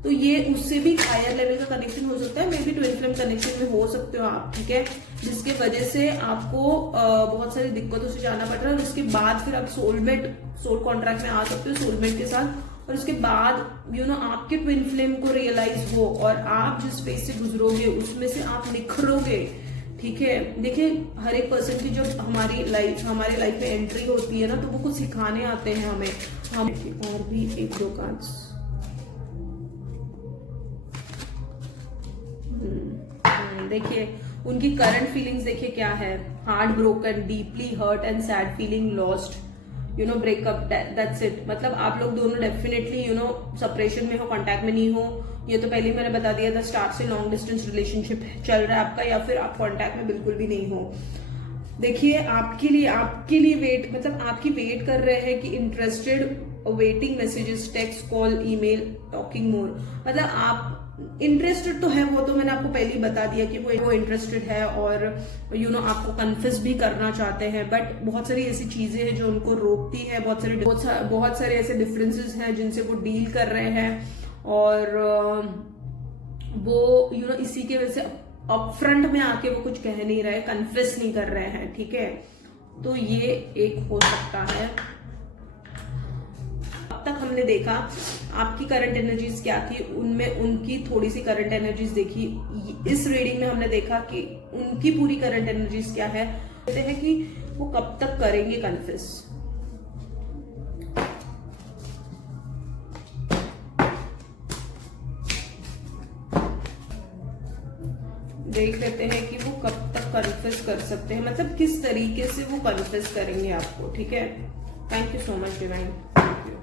तो ये उससे भी हायर लेवल का कनेक्शन हो सकता है, may be twin flame connection में हो सकते हो आप, ठीक है, जिसके वजह से आपको बहुत सारी दिक्कतों से जाना पड़ रहा है, और उसके बाद फिर आप सोल कॉन्ट्रैक्ट में आ सकते हो सोलमेट के साथ, और उसके बाद आपके ट्विन फ्लेम को रियलाइज हो और आप जिस फेज से गुजरोगे उसमें से आप निखरोगे, ठीक है। देखिए हर एक पर्सन की जब हमारी लाइफ में एंट्री होती है ना, तो वो कुछ सिखाने आते हैं हमें। हम और भी एक दो कार्ड्स, देखिए उनकी करंट फीलिंग्स देखिए क्या है, heart broken, deeply hurt and sad feeling, lost, breakup, that's it. मतलब आप लोग दोनों डेफिनेटली सेपरेशन में हो, कांटेक्ट में नहीं हो, ये तो पहले मैंने बता दिया था, स्टार्ट से लॉन्ग डिस्टेंस रिलेशनशिप चल रहा है आपका, या फिर आप कांटेक्ट में बिल्कुल भी नहीं हो। देखिए आपके लिए वेट, मतलब आपकी वेट कर रहे हैं कि interested, waiting messages, text, call, email, talking मोर, मतलब आप इंटरेस्टेड तो है, वो तो मैंने आपको पहले ही बता दिया कि वो इंटरेस्टेड है, और आपको कन्फेस भी करना चाहते हैं, बट बहुत सारी ऐसी चीजें हैं जो उनको रोकती है, बहुत सारे ऐसे डिफरेंसेस हैं जिनसे वो डील कर रहे हैं, और वो इसी के वजह से अप फ्रंट में आके वो कुछ कह नहीं रहे, कन्फेस नहीं कर रहे हैं, ठीक है, तो ये एक हो सकता है। अब तक हमने देखा आपकी करंट एनर्जीज क्या थी, उनमें उनकी थोड़ी सी करंट एनर्जीज देखी। इस रीडिंग में हमने देखा कि उनकी पूरी करंट एनर्जीज क्या है, कहते हैं कि वो कब तक करेंगे कन्फेस। देख लेते हैं कि वो कब तक कन्फेस कर सकते हैं, मतलब किस तरीके से वो कन्फेस करेंगे आपको, ठीक है। Thank you so much divine, thank you.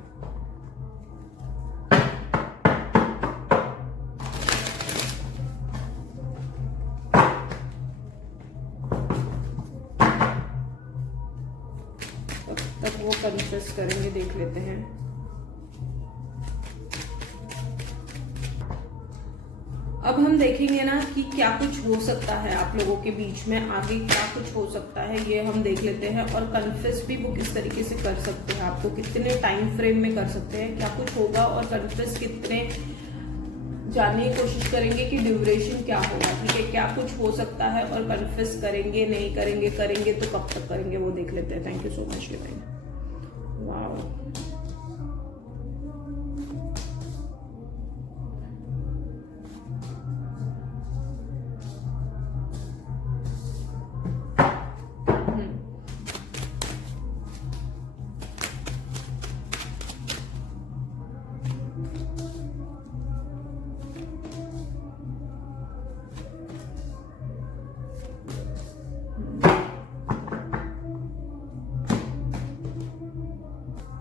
तब वो कन्फेस करेंगे, देख लेते हैं। अब हम देखेंगे ना कि क्या कुछ हो सकता है आप लोगों के बीच में, आगे क्या कुछ हो सकता है ये हम देख लेते हैं, और कन्फेस भी वो किस तरीके से कर सकते हैं, आपको कितने टाइम फ्रेम में कर सकते हैं, क्या कुछ होगा, और कन्फेस कितने, जानने की कोशिश करेंगे कि ड्यूरेशन क्या होगा, ठीक है, क्या कुछ हो सकता है, और कन्फेस करेंगे नहीं करेंगे, करेंगे तो कब तक करेंगे वो देख लेते हैं। Thank you so much divine. Wow,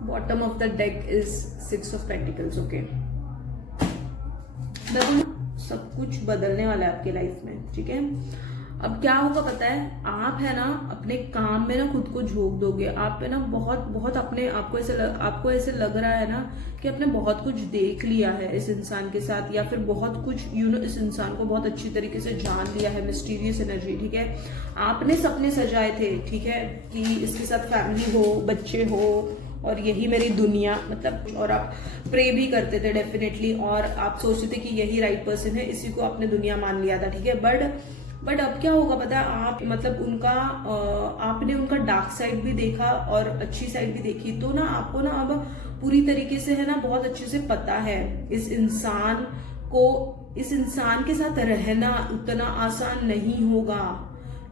bottom of the deck is 6 of pentacles, okay. सब कुछ बदलने वाला है आपकी लाइफ में, ठीक है। अब क्या होगा पता है, आप है ना अपने काम में ना खुद को झोंक दोगे, आप है ना बहुत अपने आपको ऐसे लग रहा है ना कि आपने बहुत कुछ देख लिया है इस इंसान के साथ, या फिर बहुत कुछ इस इंसान को बहुत अच्छी तरीके से जान लिया है, मिस्टीरियस एनर्जी, ठीक है। आपने सपने सजाए थे, ठीक है, कि इसके साथ फैमिली हो, बच्चे हो, और यही मेरी दुनिया, मतलब, और आप प्रे भी करते थे डेफिनेटली, और आप सोचते थे कि यही राइट पर्सन है, इसी को आपने दुनिया मान लिया था, ठीक है। बट अब क्या होगा पता है, आप मतलब आपने उनका डार्क साइड भी देखा और अच्छी साइड भी देखी, तो ना आपको ना अब पूरी तरीके से है ना बहुत अच्छे से पता है इस इंसान आपको इस इंसान के साथ रहना उतना आसान नहीं होगा,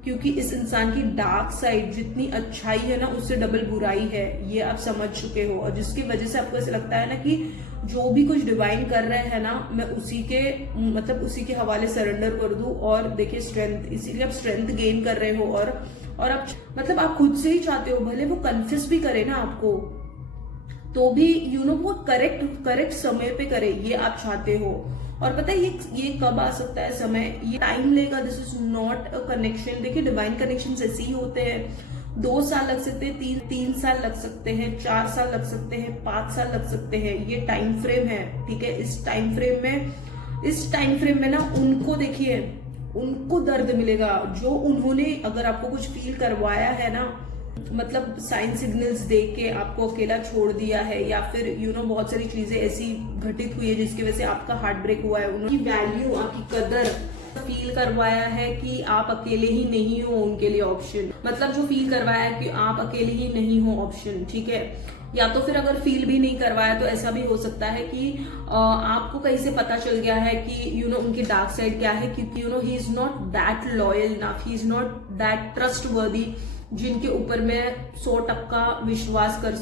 क्योंकि इस इंसान की डार्क साइड जितनी अच्छाई है ना उससे डबल बुराई है, ये आप समझ चुके हो। और जिसकी वजह से आपको ऐसा लगता है ना कि जो भी कुछ डिवाइन कर रहे हैं ना, मैं उसी के हवाले सरेंडर कर दूं। और देखिए स्ट्रेंथ, इसीलिए आप स्ट्रेंथ गेन कर रहे हो। और आप खुद से ही चाहते हो, भले वो कन्फ्यूज भी करे ना आपको, तो भी वो करेक्ट समय पे करे, ये आप चाहते हो। और पता है ये कब आ सकता है समय, ये टाइम लेगा। This is not a connection. देखिए डिवाइन कनेक्शन ऐसे ही होते हैं। 2 साल लग सकते हैं, 3 साल लग सकते हैं, 4 साल लग सकते हैं, 5 साल लग सकते हैं। ये टाइम फ्रेम है, ठीक है। इस टाइम फ्रेम में ना उनको देखिए, उनको दर्द मिलेगा जो उन्होंने अगर आपको कुछ फील करवाया है ना, मतलब साइन सिग्नल्स देख के आपको अकेला छोड़ दिया है, या फिर बहुत सारी चीजें ऐसी घटित हुई है जिसकी वजह से आपका हार्ट ब्रेक हुआ है। उनकी वैल्यू, आपकी कदर फील करवाया है कि आप अकेले ही नहीं हो उनके लिए ऑप्शन, मतलब जो फील करवाया है कि आप अकेले ही नहीं हो ऑप्शन, ठीक है। या तो फिर अगर फील भी नहीं करवाया तो ऐसा भी हो सकता है कि आपको कहीं से पता चल गया है कि उनकी डार्क साइड क्या है, क्योंकि he is not that loyal enough, he is not that trustworthy जिनके ऊपर मैं 100% विश्वास कर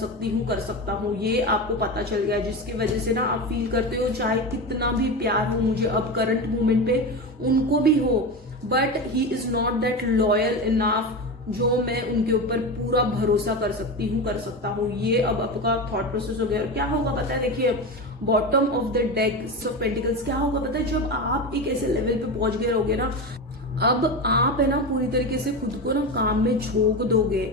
सकता हूँ। ये आपको पता चल गया, जिसकी वजह से ना आप फील करते हो चाहे कितना भी प्यार हो मुझे अब करंट मोमेंट पे उनको भी हो, but he is not that loyal enough जो मैं उनके ऊपर पूरा भरोसा कर सकता हूँ। ये अब आपका थॉट प्रोसेस हो गया। क्या होगा पता है, देखिए bottom of the deck of pentacles क्या होगा पता है, जब आप एक ऐसे लेवल पे पहुंच गए रहोगे ना, अब आप है ना पूरी तरीके से खुद को ना काम में झोंक दोगे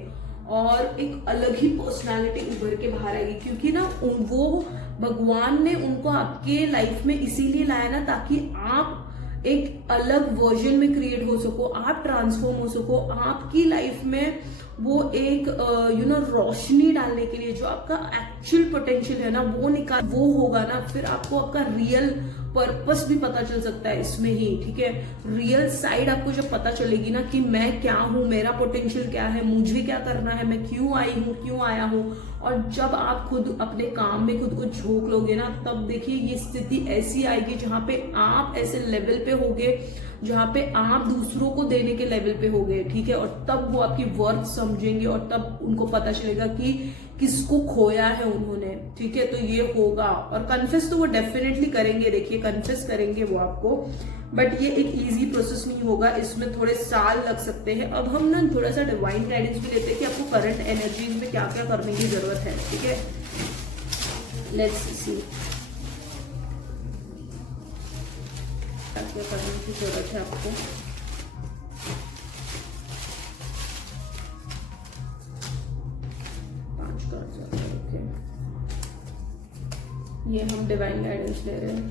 और एक अलग ही पर्सनालिटी उभर के बाहर आएगी, क्योंकि ना वो भगवान ने उनको आपके लाइफ में इसीलिए लाया ना, ताकि आप एक अलग वर्जन में क्रिएट हो सको, आप ट्रांसफॉर्म हो सको, आपकी लाइफ में वो एक रोशनी डालने के लिए जो आपका एक्चुअल पोटेंशियल है ना वो होगा ना, फिर आपको आपका रियल पर्पस भी पता चल सकता है इसमें ही, ठीक है। रियल साइड आपको जब पता चलेगी ना कि मैं क्या हूं, मेरा पोटेंशियल क्या है, मुझे क्या करना है, मैं क्यों आई हूं, क्यों आया हूं, और जब आप खुद अपने काम में खुद को झोंक लोगे ना, तब देखिए ये स्थिति ऐसी आएगी जहां पे आप ऐसे लेवल पे होगे जहां पे आप दूसरों को देने के लेवल पे होगे, ठीक है। और तब वो आपकी वर्थ समझेंगे और तब उनको पता चलेगा कि किसको खोया है उन्होंने, ठीक है। तो ये होगा, और कन्फेस तो वो डेफिनेटली करेंगे, देखिए कन्फेस करेंगे वो आपको, बट ये एक इजी प्रोसेस नहीं होगा, इसमें थोड़े साल लग सकते हैं। अब हम ना थोड़ा सा डिवाइन गाइडेंस भी लेते हैं कि आपको करंट एनर्जीज में क्या क्या करने की जरूरत है, ठीक है। लेट्स सी क्या करने की जरूरत है आपको। ओके, ये हम डिवाइन गाइडेंस ले रहे हैं।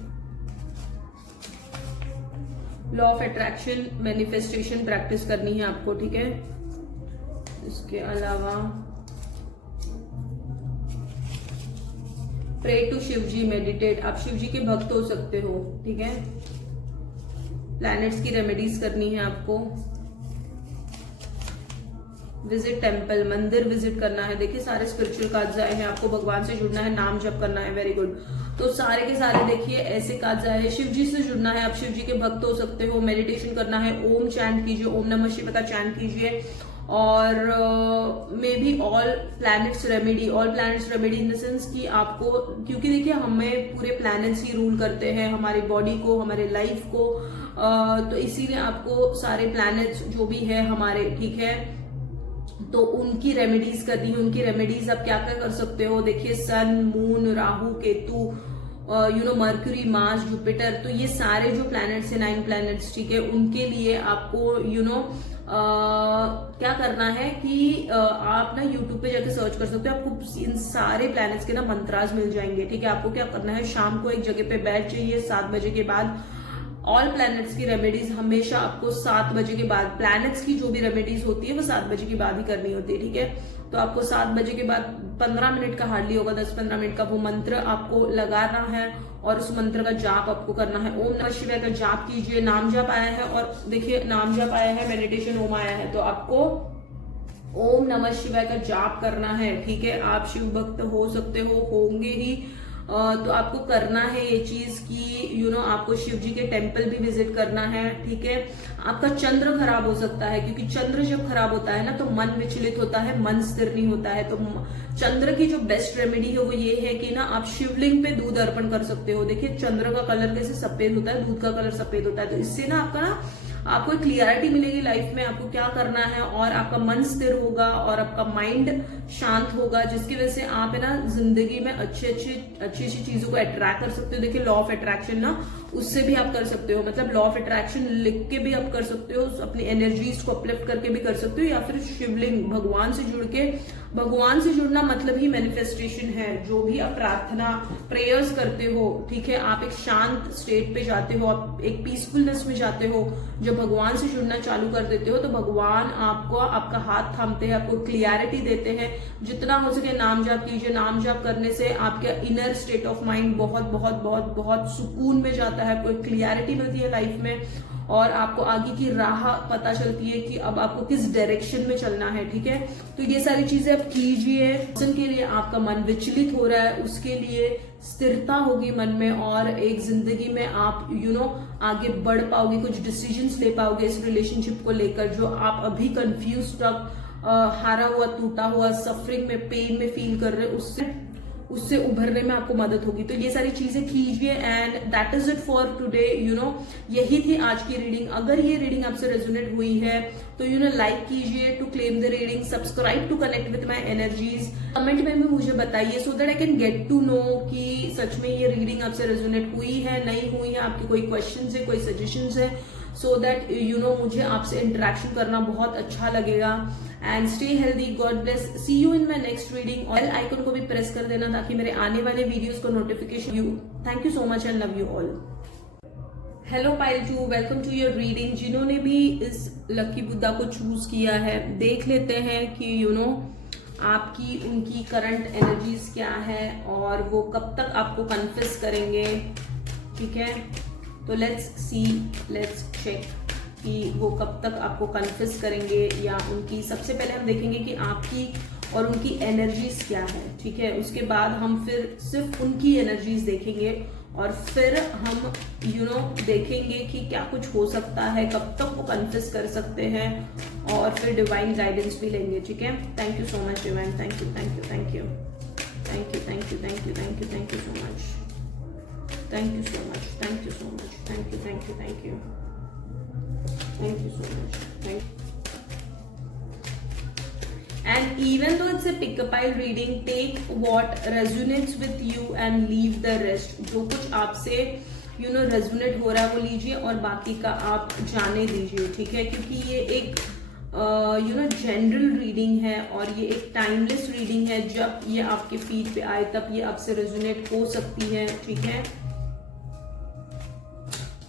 Law of attraction manifestation practice करनी है आपको, ठीक है। इसके अलावा pray to Shiv ji, meditate, आप शिव जी के भक्त हो सकते हो, ठीक है। प्लैनेट्स की रेमेडीज करनी है आपको। विजिट टेम्पल, मंदिर विजिट करना है। देखिए सारे स्पिरिचुअल कार्ड्स आए हैं, आपको भगवान से जुड़ना है, नाम जप करना है, वेरी गुड। तो सारे के सारे देखिए ऐसे कार्ड्स आए हैं। शिव जी से जुड़ना है, आप शिव जी के भक्त हो सकते हो। मेडिटेशन करना है, ओम चैंट कीजिए, ओम नमः शिवाय का चैंट कीजिए। और may be all planets remedy in the sense कि आपको, क्योंकि देखिए हमें पूरे प्लैनेट्स ही रूल करते हैं, हमारी बॉडी को, हमारे लाइफ को, तो इसीलिए आपको सारे प्लैनेट्स जो भी है हमारे, ठीक है, तो उनकी रेमेडीज करनी है। उनकी रेमेडीज आप क्या क्या कर सकते हो, देखिए sun, moon, Rahu, Ketu, Mercury, Mars, Jupiter, तो ये सारे जो प्लैनेट्स है 9 प्लैनेट्स, ठीक है, उनके लिए आपको क्या करना है कि आप ना यूट्यूब पे जाके सर्च कर सकते हो, आपको इन सारे प्लैनेट्स के ना मंत्रास मिल जाएंगे, ठीक है। आपको क्या करना है, शाम को एक जगह पे बैठ जाइए 7 बजे के बाद। ऑल प्लैनेट्स की रेमेडीज हमेशा आपको 7 बजे के बाद, प्लैनेट्स की जो भी रेमेडीज होती है वो 7 बजे के बाद ही करनी होती है, ठीक है। तो आपको 7 बजे के बाद 15 मिनट का हार्डली होगा, 10-15 मिनट का वो मंत्र आपको लगाना है और उस मंत्र का जाप आपको करना है। ओम नमः शिवाय का जाप कीजिए, नाम जाप आया है, और देखिए नाम जाप आया है, मेडिटेशन ओम आया है, तो आपको ओम नमः शिवाय का जाप करना है, ठीक है। आप शिव भक्त हो सकते हो, होंगे ही, तो आपको करना है ये चीज कि आपको शिव जी के टेम्पल भी विजिट करना है, ठीक है। आपका चंद्र खराब हो सकता है, क्योंकि चंद्र जब खराब होता है ना तो मन विचलित होता है, मन स्थिर नहीं होता है। तो चंद्र की जो बेस्ट रेमेडी है वो ये है कि ना आप शिवलिंग पे दूध अर्पण कर सकते हो। देखिए चंद्र का कलर कैसे सफेद होता है, दूध का कलर सफेद होता है, तो इससे ना आपको क्लियरिटी मिलेगी लाइफ में, आपको क्या करना है, और आपका मन स्थिर होगा और आपका माइंड शांत होगा, जिसकी वजह से आप है ना जिंदगी में अच्छी चीजों को अट्रैक्ट कर सकते हो। देखिए लॉ ऑफ अट्रैक्शन ना, उससे भी आप कर सकते हो, मतलब लॉ ऑफ अट्रैक्शन लिख के भी आप कर सकते हो, अपनी एनर्जीज को अपलिफ्ट करके भी कर सकते हो, या फिर शिवलिंग भगवान से जुड़ के, भगवान से जुड़ना मतलब ही मैनिफेस्टेशन है। जो भी आप प्रार्थना प्रेयर्स करते हो, ठीक है, आप एक शांत स्टेट पे जाते हो, आप एक पीसफुलनेस में जाते हो, जब भगवान से जुड़ना चालू कर देते हो तो भगवान आपको आपका हाथ थामते हैं, आपको क्लियरिटी देते हैं। जितना हो सके नाम जाप कीजिए, नाम जाप करने से आपके इनर स्टेट ऑफ माइंड बहुत बहुत बहुत बहुत सुकून में जाता है, आपको क्लियरिटी मिलती है लाइफ में, और आपको आगे की राह पता चलती है कि अब आपको किस डायरेक्शन में चलना है, ठीक है। तो ये सारी चीजें आप कीजिए। के लिए आपका मन विचलित हो रहा है, उसके लिए स्थिरता होगी मन में, और एक जिंदगी में आप आगे बढ़ पाओगे, कुछ डिसीजंस ले पाओगे इस रिलेशनशिप को लेकर, जो आप अभी कंफ्यूज, हारा हुआ, टूटा हुआ, सफरिंग में, पेन में फील कर रहे हो, उससे उभरने में आपको मदद होगी। तो ये सारी चीजें कीजिए, and that is it for today. यही थी आज की रीडिंग। अगर ये रीडिंग आपसे रेजोनेट हुई है तो लाइक कीजिए to claim the reading, subscribe to connect with my energies, comment में भी मुझे बताइए so that I can get to know कि सच में ये रीडिंग आपसे रेजोनेट हुई है, नहीं हुई है, आपके कोई क्वेश्चन है, कोई सजेशन है, सो दैट मुझे आपसे इंटरेक्शन करना बहुत अच्छा लगेगा। And stay healthy, God bless, see you in my next reading. Bell icon को भी प्रेस कर देना ताकि मेरे आने वाले वीडियोस को notification you. Thank you so much and love you all. Hello pile 2, welcome to your reading. जिन्होंने भी इस लकी बुद्धा को चूज किया है, देख लेते हैं कि आपकी उनकी करंट एनर्जीज क्या है और वो कब तक आपको कन्फेस करेंगे, ठीक है। तो लेट्स सी, लेट्स चेक कि वो कब तक आपको कन्फेस करेंगे, या उनकी, सबसे पहले हम देखेंगे कि आपकी और उनकी एनर्जीज क्या है, ठीक है। उसके बाद हम फिर सिर्फ उनकी एनर्जीज देखेंगे, और फिर हम देखेंगे कि क्या कुछ हो सकता है, कब तक वो कन्फेस कर सकते हैं, और फिर डिवाइन गाइडेंस भी लेंगे, ठीक है। Thank you so much divine, thank you thank you thank you thank you thank you thank you thank you thank you so much, thank you so much, thank you so much, thank you thank you thank you thank you so much, thank you. And even though it's a pick a pile reading, take what resonates with you and leave the rest. जो कुछ आपसे resonate हो रहा है वो लीजिए, और बाकी का आप जाने दीजिए, ठीक है। क्योंकि ये एक जनरल रीडिंग है, और ये एक टाइमलेस रीडिंग है। जब ये आपके फीड पे आए तब ये आपसे रेजोनेट हो सकती है, ठीक है।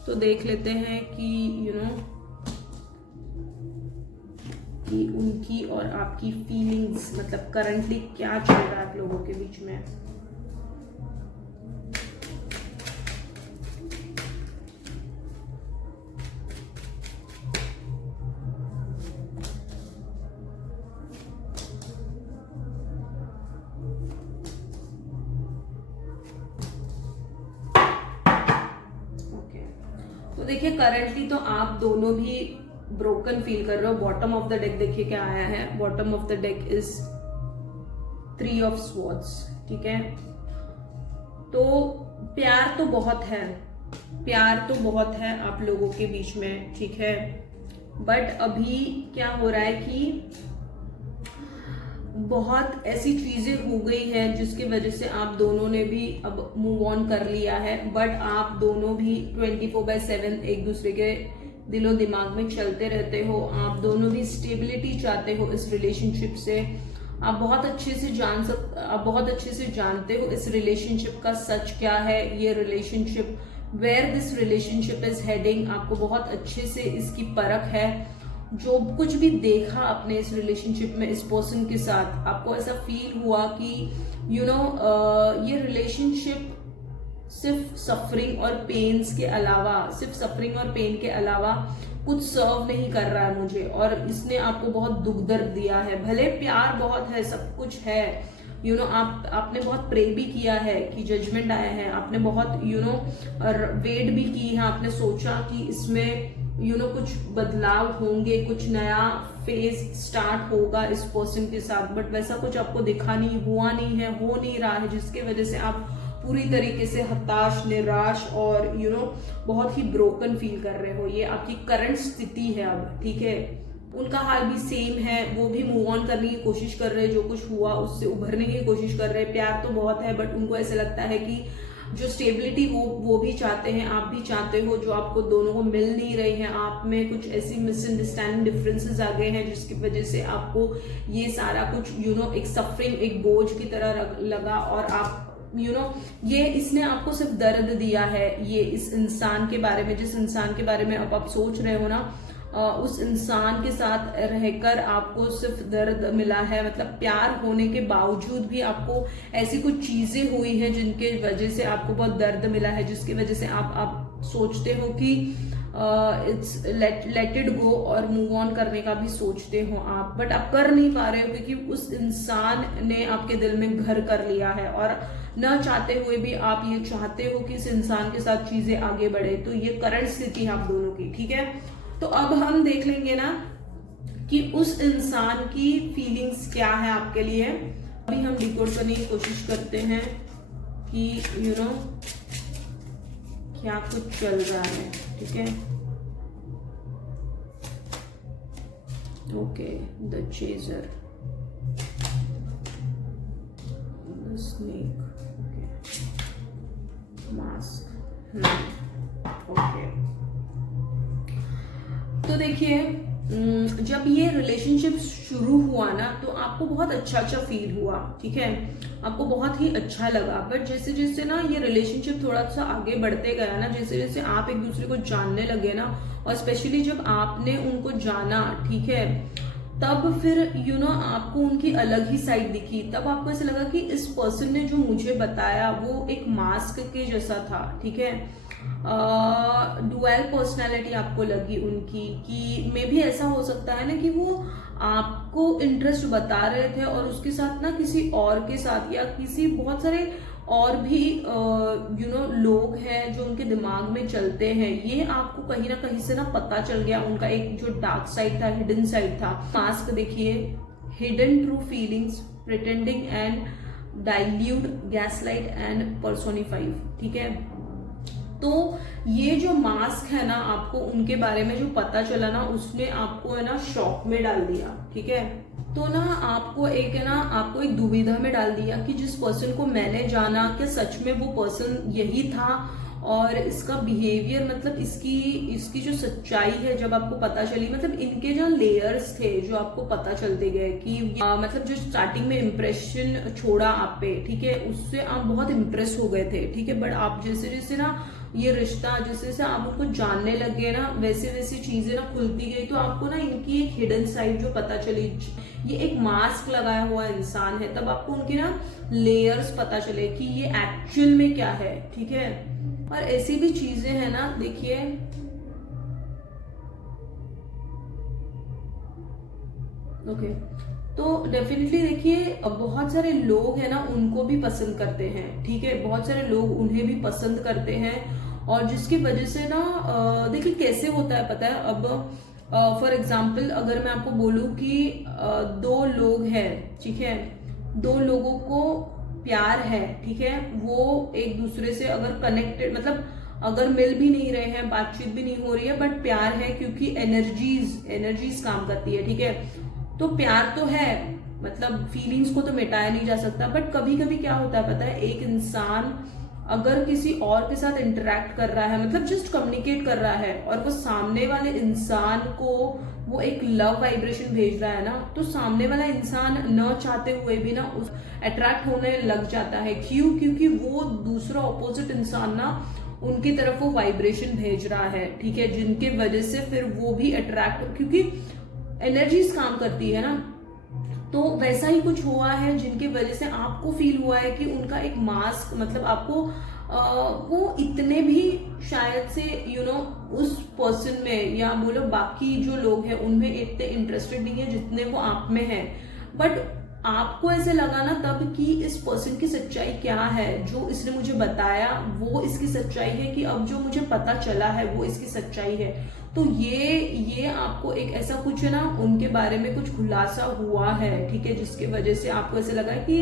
तो देख लेते हैं कि कि उनकी और आपकी फीलिंग्स, मतलब करंटली क्या चल रहा है आप लोगों के बीच में। ओके, तो देखिए करंटली तो आप दोनों भी ब्रोकन फील कर रहे हो। बॉटम ऑफ द डेक देखिए क्या आया है, bottom of the deck is 3 of swords, ठीक है। तो प्यार तो बहुत है, प्यार तो बहुत है आप लोगों के बीच में, ठीक है। बट अभी क्या हो रहा है कि बहुत ऐसी चीजें हो गई है जिसकी वजह से आप दोनों ने भी अब मूव ऑन कर लिया है, बट आप दोनों भी 24/7 एक दूसरे के दिलो दिमाग में चलते रहते हो। आप दोनों भी स्टेबिलिटी चाहते हो इस रिलेशनशिप से। आप बहुत अच्छे से जानते हो इस रिलेशनशिप का सच क्या है, ये relationship, where this relationship is heading. आपको बहुत अच्छे से इसकी परख है। जो कुछ भी देखा अपने इस रिलेशनशिप में, इस पर्सन के साथ, आपको ऐसा फील हुआ कि ये रिलेशनशिप सिर्फ सफरिंग और पेन्स के अलावा, सिर्फ सफरिंग और पेन के अलावा कुछ सर्व नहीं कर रहा है मुझे, और इसने आपको बहुत दुख दर्द दिया है। भले प्यार बहुत है, सब कुछ है, आपने बहुत प्रे भी किया है कि जजमेंट आया है, आपने बहुत वेट भी की है, आपने सोचा कि इसमें कुछ बदलाव होंगे, कुछ नया फेज स्टार्ट होगा इस पर्सन के साथ, बट वैसा कुछ आपको दिखा नहीं, हुआ नहीं है, हो नहीं रहा है, जिसके वजह से आप पूरी तरीके से हताश, निराश और बहुत ही ब्रोकन फील कर रहे हो। ये आपकी करंट स्थिति है अब, ठीक है। उनका हाल भी सेम है, वो भी मूव ऑन करने की कोशिश कर रहे हैं, जो कुछ हुआ उससे उभरने की कोशिश कर रहे हैं। प्यार तो बहुत है, बट उनको ऐसा लगता है कि जो स्टेबिलिटी वो भी चाहते हैं, आप भी चाहते हो, जो आपको दोनों को मिल नहीं रही है। आप में कुछ ऐसी मिसअंडरस्टैंडिंग, डिफरेंसेस आ गए हैं जिसकी वजह से आपको ये सारा कुछ एक सफरिंग, एक बोझ की तरह लगा, और आप ये इसने आपको सिर्फ दर्द दिया है। ये इस इंसान के बारे में, जिस इंसान के बारे में अब आप सोच रहे हो ना, उस इंसान के साथ रहकर आपको सिर्फ दर्द मिला है। मतलब प्यार होने के बावजूद भी आपको ऐसी कुछ चीजें हुई हैं जिनके वजह से आपको बहुत दर्द मिला है, जिसकी वजह से आप सोचते हो कि इट्स लेट इट गो और मूव ऑन करने का भी सोचते हो आप, बट आप कर नहीं पा रहे हो क्योंकि उस इंसान ने आपके दिल में घर कर लिया है, और न चाहते हुए भी आप ये चाहते हो कि इस इंसान के साथ चीजें आगे बढ़े। तो ये करंट स्थिति है आप दोनों की, ठीक है। तो अब हम देख लेंगे ना कि उस इंसान की फीलिंग्स क्या है आपके लिए। अभी हम डिकोड करने की कोशिश करते हैं कि क्या कुछ चल रहा है, ठीक है। Okay, the chaser, the snake, mask, okay. तो देखिए, जब ये रिलेशनशिप शुरू हुआ ना, तो आपको बहुत अच्छा फील हुआ, ठीक है, आपको बहुत ही अच्छा लगा। बट जैसे जैसे ना ये रिलेशनशिप थोड़ा सा आगे बढ़ते गया ना, जैसे जैसे आप एक दूसरे को जानने लगे ना, और स्पेशली जब आपने उनको जाना, ठीक है, तब फिर आपको उनकी अलग ही साइड दिखी। तब आपको ऐसा लगा कि इस पर्सन ने जो मुझे बताया वो एक मास्क के जैसा था, ठीक है। डुअल पर्सनालिटी आपको लगी उनकी, कि मे भी ऐसा हो सकता है ना कि वो आपको इंटरेस्ट बता रहे थे और उसके साथ ना किसी और के साथ, या किसी बहुत सारे और भी लोग हैं जो उनके दिमाग में चलते हैं। ये आपको कहीं ना कहीं से ना पता चल गया, उनका एक जो डार्क साइड था, हिडन साइड था। मास्क देखिए, hidden true feelings, pretending and dilute, gaslight and personify, ठीक है। तो ये जो मास्क है ना, आपको उनके बारे में जो पता चला ना, उसने आपको है ना शॉक में डाल दिया, ठीक है। तो ना आपको एक दुविधा में डाल दिया कि जिस पर्सन को मैंने जाना, क्या सच में वो पर्सन यही था, और इसका बिहेवियर, मतलब इसकी जो सच्चाई है जब आपको पता चली, मतलब इनके जो लेयर्स थे जो आपको पता चलते गए कि मतलब जो स्टार्टिंग में इम्प्रेशन छोड़ा आप पे, ठीक है, उससे आप बहुत इम्प्रेस हो गए थे, ठीक है। बट आप जैसे जैसे ना ये रिश्ता, जैसे जैसे आप उनको जानने लगे ना, वैसे वैसे चीजें ना खुलती गई। तो आपको ना इनकी एक हिडन साइड जो पता चली, ये एक मास्क लगाया हुआ इंसान है, तब आपको उनकी ना लेयर्स पता चले कि ये एक्चुअल में क्या है, ठीक है। और ऐसी भी चीजें हैं ना, देखिए, ओके, तो डेफिनेटली देखिए, बहुत सारे लोग हैं ना उनको भी पसंद करते हैं, ठीक है, बहुत सारे लोग उन्हें भी पसंद करते हैं, और जिसकी वजह से ना देखिए कैसे होता है पता है। अब फॉर एग्जाम्पल अगर मैं आपको बोलूं कि दो लोग हैं, ठीक है, दो लोगों को प्यार है, ठीक है, वो एक दूसरे से अगर कनेक्टेड, मतलब अगर मिल भी नहीं रहे हैं, बातचीत भी नहीं हो रही है, बट प्यार है क्योंकि एनर्जीज काम करती है, ठीक है। तो प्यार तो है, मतलब फीलिंग्स को तो मिटाया नहीं जा सकता, बट कभी कभी क्या होता है पता है, एक इंसान अगर किसी और के साथ इंटरेक्ट कर रहा है, मतलब जस्ट कम्युनिकेट कर रहा है, और वो सामने वाले इंसान को वो एक लव वाइब्रेशन भेज रहा है ना, तो सामने वाला इंसान न चाहते हुए भी ना उस अट्रैक्ट होने लग जाता है। क्यों? क्योंकि वो दूसरा ऑपोजिट इंसान ना उनकी तरफ वो वाइब्रेशन भेज रहा है, ठीक है, जिनके वजह से फिर वो भी अट्रैक्ट, क्योंकि एनर्जीज काम करती है ना। तो वैसा ही कुछ हुआ है जिनकी वजह से आपको फील हुआ है कि उनका एक मास्क, मतलब आपको वो इतने भी शायद से उस पर्सन में, या बोलो बाकी जो लोग हैं उनमें इतने इंटरेस्टेड नहीं है जितने वो आप में है। बट आपको ऐसे लगा ना तब कि इस पर्सन की सच्चाई क्या है, जो इसने मुझे बताया वो इसकी सच्चाई है, कि अब जो मुझे पता चला है वो इसकी सच्चाई है। तो ये आपको एक ऐसा कुछ है ना, उनके बारे में कुछ खुलासा हुआ है, ठीक है, जिसकी वजह से आपको ऐसे लगा कि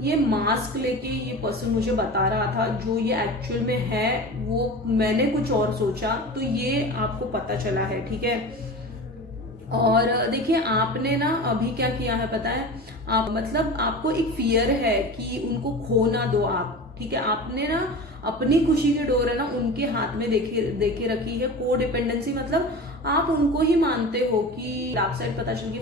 ये मास्क लेके ये पर्सन मुझे बता रहा था, जो ये एक्चुअल में है वो मैंने कुछ और सोचा, तो ये आपको पता चला है, ठीक है। और देखिए आपने ना अभी क्या किया है पता है, आप मतलब आपको एक फियर है कि उनको खो ना दो आप, ठीक है। आपने ना अपनी खुशी की डोर है ना उनके हाथ में देखे रखी है। को डिपेंडेंसी मतलब आप उनको ही मानते हो कि डार्क साइड पता चल गई,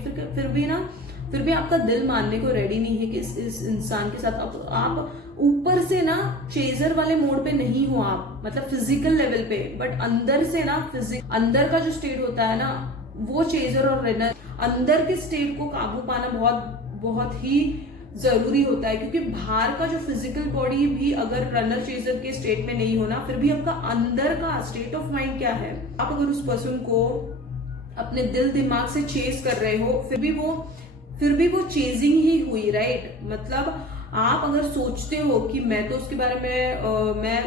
फिर भी आपका दिल मानने को रेडी नहीं है कि इस इंसान के साथ आप ऊपर से ना चेजर वाले मोड पे नहीं हो आप, मतलब फिजिकल लेवल पे, बट अंदर से ना अंदर का जो स्टेट होता है ना वो चेजर और रनर, अंदर के स्टेट को काबू पाना बहुत ही जरूरी होता है, क्योंकि बाहर का जो फिजिकल बॉडी भी अगर रनर चेजर के स्टेट में नहीं होना, फिर भी आपका अंदर का स्टेट ऑफ माइंड क्या है। आप अगर उस पर्सन को अपने दिल दिमाग से चेज कर रहे हो, फिर भी वो चेजिंग ही हुई, राइट। मतलब आप अगर सोचते हो कि मैं तो उसके बारे में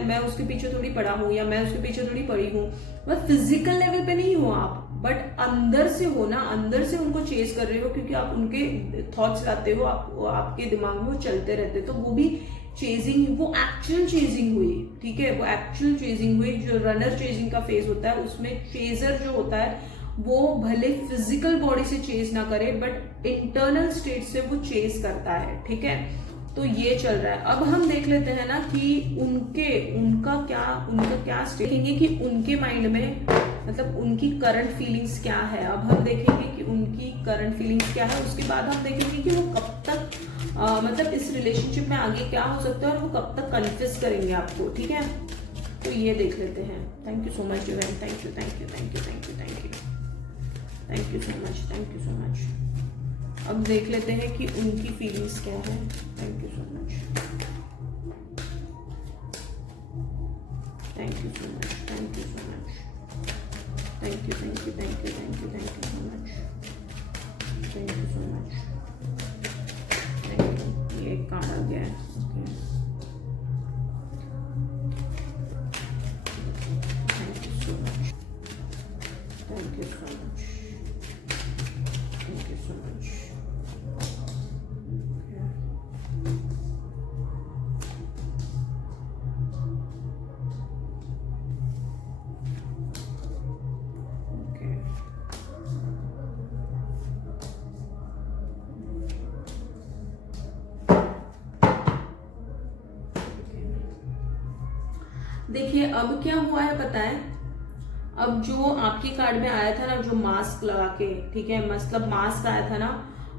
मैं उसके पीछे थोड़ी पड़ा हूं, या मैं उसके पीछे थोड़ी पड़ी हूं, मतलब फिजिकल लेवल पे नहीं हो आप, बट अंदर से हो ना, अंदर से उनको चेज कर रहे हो, क्योंकि आप उनके थॉट्स लाते हो, आपके दिमाग में वो चलते रहते, तो वो भी चेजिंग, वो एक्चुअल चेजिंग हुई, ठीक है, वो एक्चुअल चेजिंग हुई। जो रनर चेजिंग का फेज होता है उसमें चेजर जो होता है वो भले फिजिकल बॉडी से चेज ना करे, बट इंटरनल स्टेट से वो चेज करता है, ठीक है। तो ये चल रहा है। अब हम देख लेते हैं ना कि उनका क्या स्टेट, देखेंगे कि उनके माइंड में मतलब उनकी करंट फीलिंग्स क्या है। अब हम देखेंगे कि उनकी करंट फीलिंग्स क्या है, उसके बाद हम देखेंगे कि वो कब तक मतलब इस रिलेशनशिप में आगे क्या हो सकता है, और वो कब तक कन्फेस करेंगे आपको, ठीक है। तो ये देख लेते हैं। Thank you so much divine, thank you thank you thank you thank you thank you thank you so much, thank you so much. अब देख लेते हैं कि उनकी फीलिंग्स क्या है। Thank you so much, thank you so much, thank you so much, thank you thank you thank you thank you thank you so much, thank you so much, thank you. ये एक card आ गया है, thank you so much, thank you so much, thank you so much. देखिए अब क्या हुआ है पता है, अब जो आपके कार्ड में आया था ना, जो मास्क लगा के, ठीक है, मतलब मास्क आया था ना,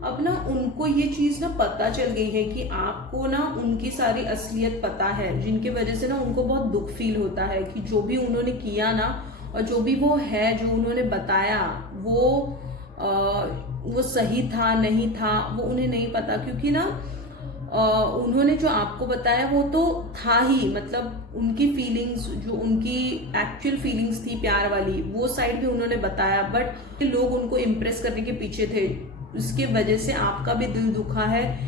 अब ना उनको ये चीज ना पता चल गई है कि आपको ना उनकी सारी असलियत पता है, जिनकी वजह से ना उनको बहुत दुख फील होता है कि जो भी उन्होंने किया ना, और जो भी वो है, जो उन्होंने बताया वो सही था नहीं था वो उन्हें नहीं पता, क्योंकि ना उन्होंने जो आपको बताया वो तो था ही, मतलब उनकी फीलिंग्स, जो उनकी एक्चुअल फीलिंग्स थी प्यार वाली, वो साइड भी उन्होंने बताया, बट लोग उनको इम्प्रेस करने के पीछे थे, उसके वजह से आपका भी दिल दुखा है,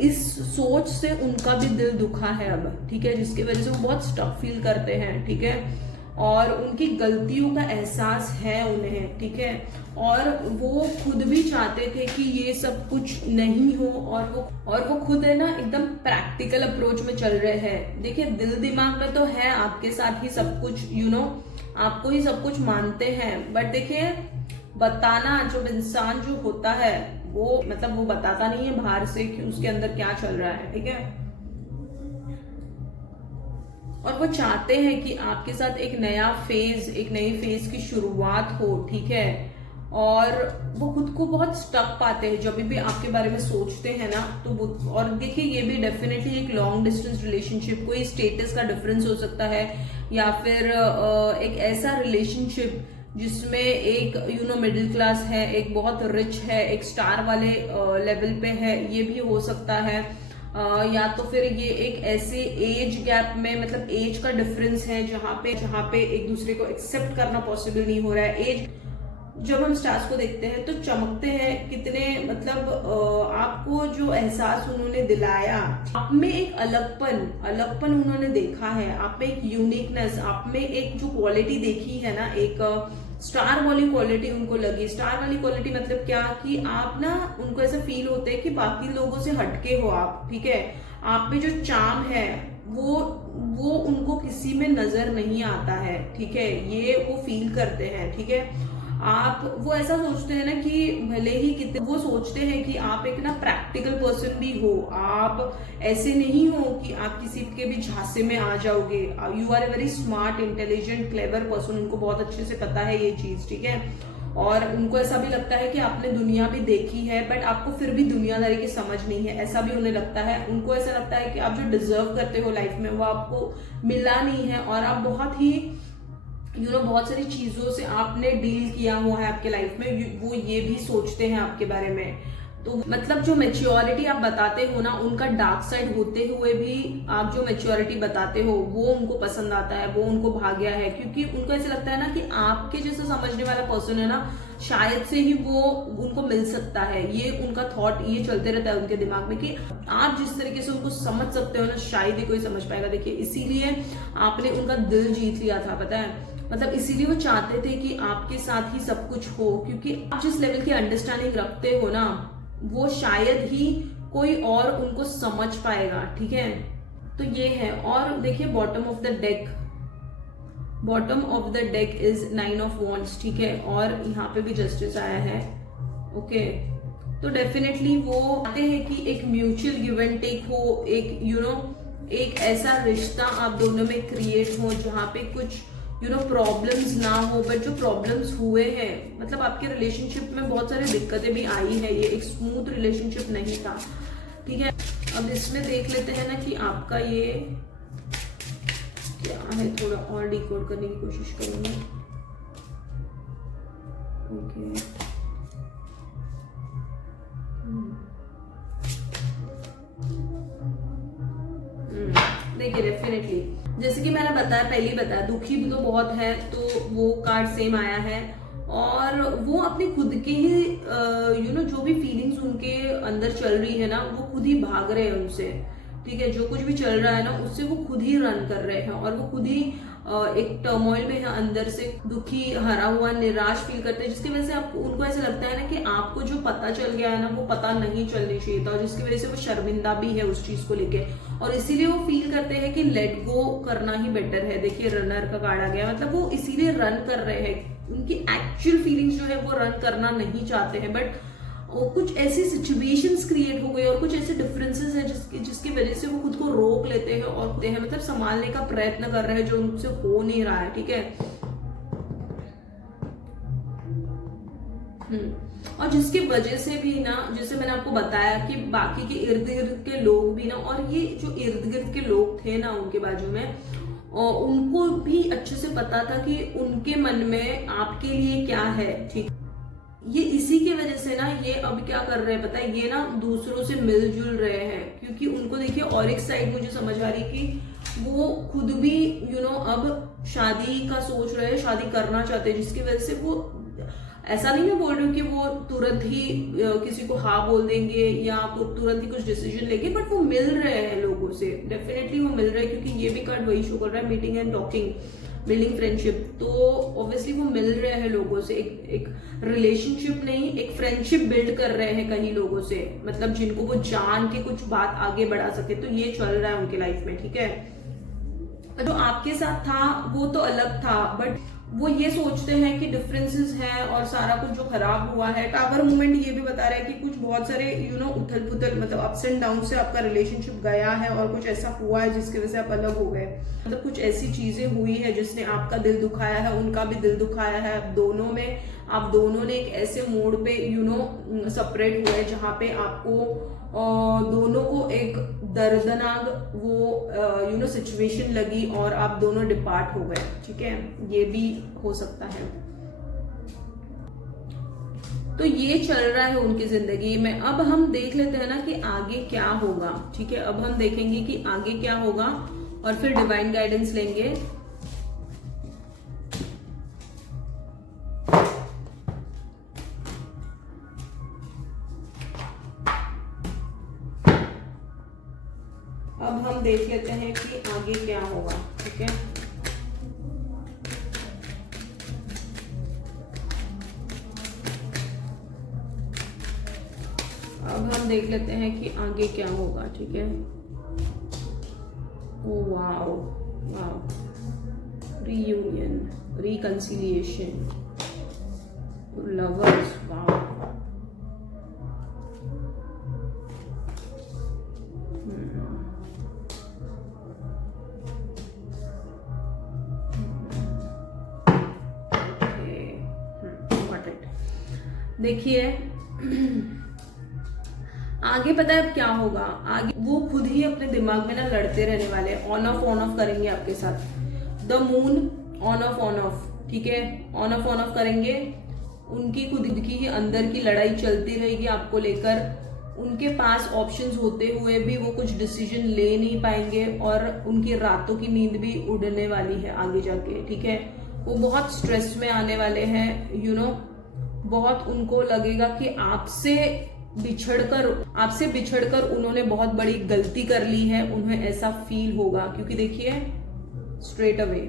इस सोच से उनका भी दिल दुखा है अब, ठीक है, जिसकी वजह से वो बहुत स्टक फील करते हैं, ठीक है, और उनकी गलतियों का एहसास है उन्हें, ठीक है, और वो खुद भी चाहते थे कि ये सब कुछ नहीं हो, और वो खुद है ना एकदम प्रैक्टिकल अप्रोच में चल रहे हैं। देखिए दिल दिमाग में तो है आपके साथ ही सब कुछ, आपको ही सब कुछ मानते हैं, बट देखिए बताना, जो इंसान जो होता है वो मतलब वो बताता नहीं है बाहर से कि उसके अंदर क्या चल रहा है, ठीक है, और वो चाहते हैं कि आपके साथ एक नई फेज की शुरुआत हो, ठीक है, और वो खुद को बहुत स्टक पाते हैं जब भी आपके बारे में सोचते हैं ना, तो वो, और देखिए ये भी डेफिनेटली एक लॉन्ग डिस्टेंस रिलेशनशिप, कोई स्टेटस का डिफरेंस हो सकता है, या फिर एक ऐसा रिलेशनशिप जिसमें एक मिडिल क्लास है, एक बहुत रिच है, एक स्टार वाले लेवल पे है, ये भी हो सकता है, या तो फिर ये एक ऐसे एज गैप में, मतलब एज का डिफरेंस है जहाँ पे एक दूसरे को एक्सेप्ट करना पॉसिबल नहीं हो रहा है, एज जब हम स्टार्स को देखते हैं तो चमकते हैं कितने, मतलब आपको जो एहसास उन्होंने दिलाया, आप में एक अलगपन उन्होंने देखा है, आप में एक यूनिकनेस, आप में एक जो क्वालिटी देखी है ना, एक स्टार वाली क्वालिटी उनको लगी। स्टार वाली क्वालिटी मतलब क्या कि आप ना, उनको ऐसा फील होता है कि बाकी लोगों से हटके हो आप, ठीक है। आप में जो चार्म है वो उनको किसी में नजर नहीं आता है, ठीक है, ये वो फील करते हैं, ठीक है। आप वो ऐसा सोचते हैं ना कि भले ही कितने, वो सोचते हैं कि आप एक ना प्रैक्टिकल पर्सन भी हो, आप ऐसे नहीं हो कि आप किसी के भी झांसे में आ जाओगे। You are a very smart, intelligent, clever person, उनको बहुत अच्छे से पता है ये चीज, ठीक है। और उनको ऐसा भी लगता है कि आपने दुनिया भी देखी है, बट आपको फिर भी दुनियादारी की समझ नहीं है, ऐसा भी उन्हें लगता है। उनको ऐसा लगता है कि आप जो डिजर्व करते हो लाइफ में वो आपको मिला नहीं है, और आप बहुत ही बहुत सारी चीजों से आपने डील किया हुआ है आपके लाइफ में, वो ये भी सोचते हैं आपके बारे में। तो मतलब जो मैच्योरिटी आप बताते हो ना, उनका डार्क साइड होते हुए भी आप जो मैच्योरिटी बताते हो वो उनको पसंद आता है, वो उनको भाग गया है, क्योंकि उनको ऐसा लगता है ना कि आपके जैसे समझने वाला पर्सन है ना, शायद से ही वो उनको मिल सकता है। ये उनका थॉट ये चलते रहता है उनके दिमाग में कि आप जिस तरीके से उनको समझ सकते हो ना, शायद ही कोई समझ पाएगा। देखिए, इसीलिए आपने उनका दिल जीत लिया था, पता है, मतलब इसीलिए वो चाहते थे कि आपके साथ ही सब कुछ हो, क्योंकि आप जिस लेवल की अंडरस्टैंडिंग रखते हो ना, वो शायद ही कोई और उनको समझ पाएगा, ठीक है। तो ये है। और देखिए, bottom of the deck is 9 of wands, ठीक है, और यहाँ पे भी जस्टिस आया है, ओके। तो डेफिनेटली वो आते हैं कि एक म्यूचुअल गिव एंड टेक हो, एक एक ऐसा रिश्ता आप दोनों में क्रिएट हो जहाँ पे कुछ प्रॉब्लम्स ना हो। बट जो प्रॉब्लम्स हुए हैं, मतलब आपके रिलेशनशिप में बहुत सारी दिक्कतें भी आई है, ये एक स्मूथ रिलेशनशिप नहीं था, ठीक है। अब इसमें देख लेते हैं ना कि आपका ये क्या है, थोड़ा और डिकोड करने की कोशिश करूंगी, ओके। देखिए, डेफिनेटली जैसे कि मैंने बताया, पहले ही बताया, दुखी भी तो बहुत है, तो वो कार्ड सेम आया है। और वो अपने खुद के ही जो भी फीलिंग्स उनके अंदर चल रही है ना, वो खुद ही भाग रहे हैं उनसे, ठीक है। जो कुछ भी चल रहा है ना, उससे वो खुद ही रन कर रहे हैं, और वो खुद ही एक टर्मोइल में है, अंदर से दुखी, हरा हुआ, निराश फील करते हैं, जिसकी वजह से आपको, उनको ऐसा लगता है ना कि आपको जो पता चल गया है ना, वो पता नहीं चलनी चाहिए था, और जिसकी वजह से वो शर्मिंदा भी है उस चीज को लेके, और इसीलिए वो फील करते हैं कि लेट गो करना ही बेटर है। देखिए, रनर का कार्ड आ गया, मतलब वो इसीलिए रन कर रहे हैं, उनकी एक्चुअल फीलिंग्स जो है वो रन करना नहीं चाहते हैं, बट कुछ ऐसी सिचुएशंस क्रिएट हो गई और कुछ ऐसे डिफरेंसेस है जिसकी वजह से वो खुद को रोक लेते हैं और मतलब संभालने का प्रयत्न कर रहे हैं, जो उनसे हो नहीं रहा है, ठीक है। और जिसकी वजह से भी ना, जैसे मैंने आपको बताया कि बाकी के इर्द गिर्द के लोग भी ना, और ये जो इर्द गिर्द के लोग थे ना उनके बाजू में, और उनको भी अच्छे से पता था कि उनके मन में आपके लिए क्या है, ठीक। ये इसी की वजह से ना ये अब क्या कर रहे हैं पता है, ये ना दूसरों से मिलजुल रहे हैं, क्योंकि उनको देखिए, और एक साइड मुझे समझ आ रही कि वो खुद भी अब शादी का सोच रहे हैं, शादी करना चाहते हैं, जिसकी वजह से वो, ऐसा नहीं मैं बोल रही हूँ कि वो तुरंत ही किसी को हाँ बोल देंगे या तुरंत ही कुछ डिसीजन लेंगे, बट वो मिल रहे हैं लोगों से, डेफिनेटली वो मिल रहे हैं, क्योंकि ये भी कार्ड वही शो कर रहा है, meeting and talking, building friendship. तो ऑब्वियसली वो मिल रहे हैं लोगों से, एक रिलेशनशिप नहीं, एक फ्रेंडशिप बिल्ड कर रहे हैं कहीं लोगों से, मतलब जिनको वो जान के कुछ बात आगे बढ़ा सके, तो ये चल रहा है उनकी लाइफ में, ठीक है। जो आपके साथ था वो तो अलग था, बट वो ये सोचते हैं कि डिफरेंसेस हैं और सारा कुछ जो खराब हुआ है। टावर मूवमेंट ये भी बता रहा है कि कुछ बहुत सारे उथल पुथल, मतलब अप्स एंड डाउन से आपका रिलेशनशिप गया है, और कुछ ऐसा हुआ है जिसकी वजह से आप अलग हो गए, मतलब कुछ ऐसी चीजें हुई है जिसने आपका दिल दुखाया है, उनका भी दिल दुखाया है। आप दोनों ने एक ऐसे मोड पे सेपरेट हुए जहाँ पे आपको दोनों को एक दर्दनाक वो सिचुएशन लगी और आप दोनों डिपार्ट हो गए, ठीक है। ये भी हो सकता है। तो ये चल रहा है उनकी जिंदगी में। अब हम देख लेते हैं ना कि आगे क्या होगा, ठीक है। अब हम देखेंगे कि आगे क्या होगा और फिर डिवाइन गाइडेंस लेंगे। अब हम देख लेते हैं कि आगे क्या होगा, ठीक है। अब हम देख लेते हैं कि आगे क्या होगा, ठीक है। Oh wow wow, reunion, reconciliation, lovers, wow. देखिए आगे पता है अब क्या होगा। आगे वो खुद ही अपने दिमाग में ना लड़ते रहने वाले, ऑन ऑफ करेंगे आपके साथ। द मून ऑन ऑफ, ठीक है, ऑन ऑफ करेंगे। उनकी खुद की ही अंदर की लड़ाई चलती रहेगी आपको लेकर। उनके पास ऑप्शंस होते हुए भी वो कुछ डिसीजन ले नहीं पाएंगे, और उनकी रातों की नींद भी उड़ने वाली है आगे जाके, ठीक है। वो बहुत स्ट्रेस में आने वाले हैं, यू नो। बहुत उनको लगेगा कि आपसे बिछड़कर उन्होंने बहुत बड़ी गलती कर ली है, उन्हें ऐसा फील होगा। क्योंकि देखिए straight away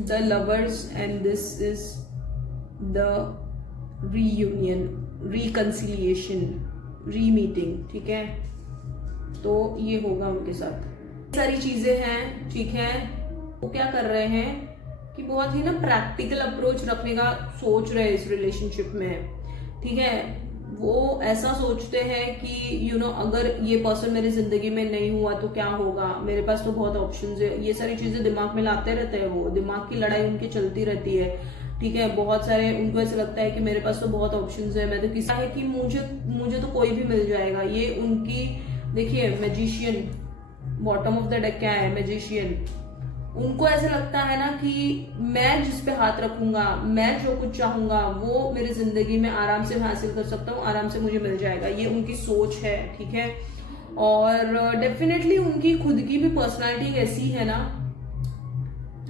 the lovers and this is the reunion, reconciliation, remeeting, ठीक है। तो ये होगा उनके साथ, सारी चीजें हैं, ठीक है। वो क्या कर रहे हैं कि बहुत ही ना प्रैक्टिकल अप्रोच रखने का सोच रहे हैं इस रिलेशनशिप में, ठीक है। वो ऐसा सोचते हैं कि यू नो अगर ये पर्सन मेरी जिंदगी में नहीं हुआ तो क्या होगा, मेरे पास तो बहुत ऑप्शंस है। ये सारी चीजें दिमाग में लाते रहते हैं, वो दिमाग की लड़ाई उनकी चलती रहती है, ठीक है। बहुत सारे उनको ऐसा लगता है कि मेरे पास तो बहुत ऑप्शंस है, मैं तो किसी है कि मुझे तो कोई भी मिल जाएगा। ये उनकी, देखिए magician, bottom of the deck क्या है, मैजिशियन। उनको ऐसा लगता है ना कि मैं जिस पे हाथ रखूंगा, मैं जो कुछ चाहूंगा वो मेरी जिंदगी में आराम से हासिल कर सकता हूँ, आराम से मुझे मिल जाएगा। ये उनकी सोच है, ठीक है। और डेफिनेटली उनकी खुद की भी पर्सनालिटी ऐसी है ना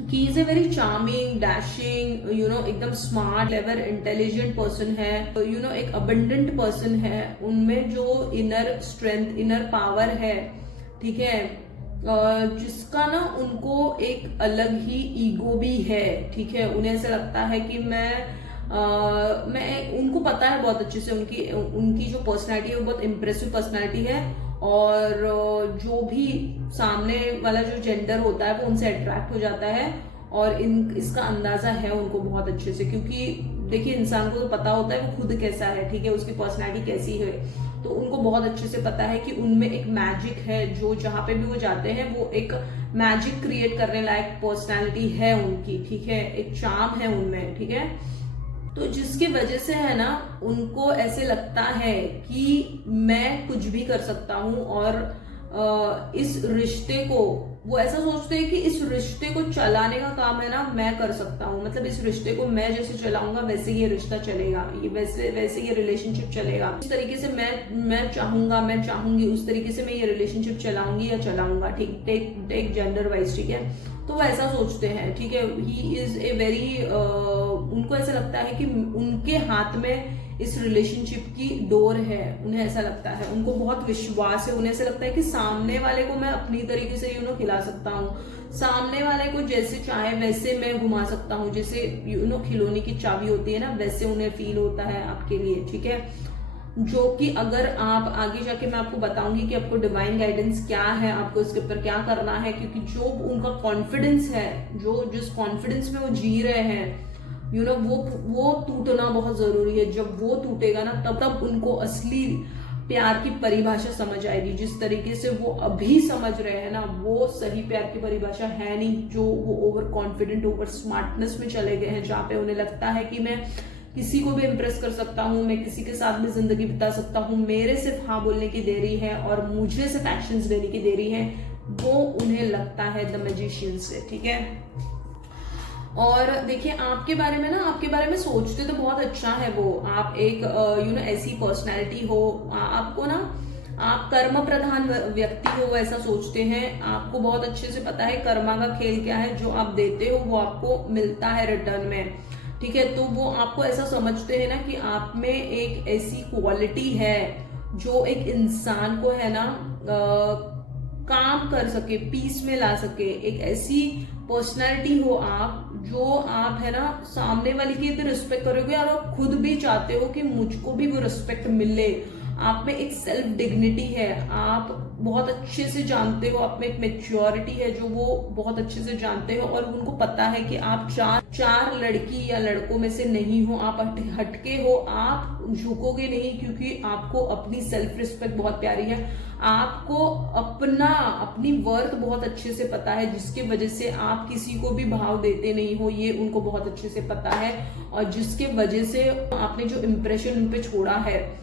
कि is a very charming, dashing, you know, एकदम स्मार्ट, क्लेवर, इंटेलिजेंट पर्सन है, यू नो, एक अबंडेंट पर्सन है। उनमें जो इनर स्ट्रेंथ, इनर पावर है, ठीक है, जिसका ना उनको एक अलग ही ईगो भी है, ठीक है। उन्हें ऐसा लगता है कि मैं उनको पता है बहुत अच्छे से उनकी जो पर्सनालिटी है वो बहुत इम्प्रेसिव पर्सनालिटी है, और जो भी सामने वाला जो जेंडर होता है वो उनसे अट्रैक्ट हो जाता है, और इसका अंदाजा है उनको बहुत अच्छे से। क्योंकि देखिए इंसान को तो पता होता है वो खुद कैसा है, ठीक है, उसकी पर्सनालिटी कैसी है, तो उनको बहुत अच्छे से पता है कि उनमें एक मैजिक है, जो जहां पे भी वो जाते हैं वो एक मैजिक क्रिएट करने लायक पर्सनालिटी है उनकी, ठीक है, एक चार्म है उनमें, ठीक है। तो जिसकी वजह से है ना उनको ऐसे लगता है कि मैं कुछ भी कर सकता हूं, और इस रिश्ते को वो ऐसा सोचते हैं कि इस रिश्ते को चलाने का काम है ना मैं कर सकता हूँ। मतलब इस रिश्ते को मैं जैसे चलाऊंगा वैसे ये रिश्ता चलेगा, ये वैसे ये रिलेशनशिप चलेगा। इस तरीके से मैं चाहूंगा, मैं चाहूंगी, उस तरीके से मैं ये रिलेशनशिप चलाऊंगी या चलाऊंगा, ठीक, टेक जेंडर वाइज, ठीक है। तो वो ऐसा सोचते हैं, ठीक है। ही इज ए वेरी, उनको ऐसा लगता है कि उनके हाथ में इस रिलेशनशिप की डोर है, उन्हें ऐसा लगता है, उनको बहुत विश्वास है, उन्हें ऐसा लगता है कि सामने वाले को मैं अपनी तरीके से खिला सकता हूँ, सामने वाले को जैसे चाहे वैसे मैं घुमा सकता हूँ, जैसे खिलौने की चाबी होती है ना, वैसे उन्हें फील होता है आपके लिए, ठीक है। जो कि अगर आप आगे जाके मैं आपको बताऊंगी कि आपको डिवाइन गाइडेंस क्या है, आपको इसके ऊपर क्या करना है, क्योंकि जो उनका कॉन्फिडेंस है, जो जिस कॉन्फिडेंस में वो जी रहे हैं, वो टूटना बहुत जरूरी है। जब वो टूटेगा ना तब उनको असली प्यार की परिभाषा समझ आएगी। जिस तरीके से वो अभी समझ रहे हैं ना, वो सही प्यार की परिभाषा है नहीं। जो वो ओवर कॉन्फिडेंट, ओवर स्मार्टनेस में चले गए हैं, जहाँ पे उन्हें लगता है कि मैं किसी को भी इम्प्रेस कर सकता हूँ, मैं किसी के साथ भी जिंदगी बिता सकता हूँ, मेरे सिर्फ हाँ बोलने की देरी है और मुझे सिर्फ एक्शंस लेने की देरी है, वो उन्हें लगता है द मैजिशियन से, ठीक है। और देखिए आपके बारे में ना, आपके बारे में सोचते तो बहुत अच्छा है वो, आप एक ऐसी पर्सनैलिटी हो, आपको ना, आप कर्म प्रधान व्यक्ति हो, ऐसा सोचते हैं। आपको बहुत अच्छे से पता है कर्मा का खेल क्या है, जो आप देते हो वो आपको मिलता है रिटर्न में, ठीक है। तो वो आपको ऐसा समझते हैं ना कि आप में एक ऐसी क्वालिटी है जो एक इंसान को है ना काम कर सके, पीस में ला सके, एक ऐसी पर्सनैलिटी हो आप जो आप है ना सामने वाले की इतनी रिस्पेक्ट करोगे और आप खुद भी चाहते हो कि मुझको भी वो रिस्पेक्ट मिले। आप में एक सेल्फ डिग्निटी है, आप बहुत अच्छे से जानते हो, आप में एक मेच्योरिटी है जो वो बहुत अच्छे से जानते हो, और उनको पता है कि आप चार लड़की या लड़कों में से नहीं हो, आप हटके हो, आप झुकोगे नहीं, क्योंकि आपको अपनी सेल्फ रिस्पेक्ट बहुत प्यारी है, आपको अपनी वर्थ बहुत अच्छे से पता है, जिसके वजह से आप किसी को भी भाव देते नहीं हो, ये उनको बहुत अच्छे से पता है, और जिसके वजह से आपने जो इम्प्रेशन उन पे छोड़ा है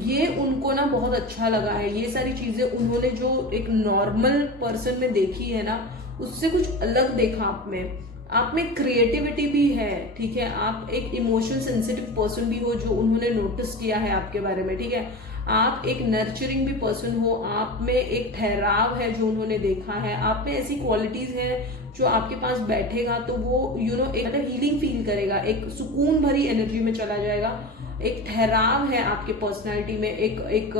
ये उनको ना बहुत अच्छा लगा है। ये सारी चीजें उन्होंने जो एक नॉर्मल पर्सन में देखी है ना, उससे कुछ अलग देखा आप में क्रिएटिविटी भी है, ठीक है, आप एक इमोशन सेंसिटिव पर्सन भी हो जो उन्होंने नोटिस किया है आपके बारे में, ठीक है, आप एक नर्चरिंग भी पर्सन हो, आप में एक ठहराव है जो उन्होंने देखा है, आप में ऐसी क्वालिटीज है जो आपके पास बैठेगा तो वो एक मतलब हीलिंग फील करेगा, एक सुकून भरी एनर्जी में चला जाएगा, एक ठहराव है आपके पर्सनालिटी में, एक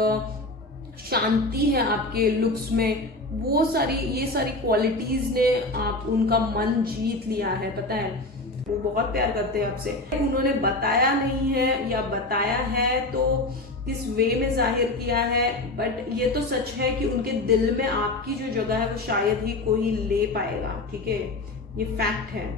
शांति है आपके लुक्स में, ये सारी क्वालिटीज ने आप उनका मन जीत लिया है, पता है, वो बहुत प्यार करते हैं आपसे। उन्होंने बताया नहीं है या बताया है तो किस वे में जाहिर किया है, बट ये तो सच है कि उनके दिल में आपकी जो जगह है वो शायद ही कोई ले पाएगा, ठीक है, ये फैक्ट है।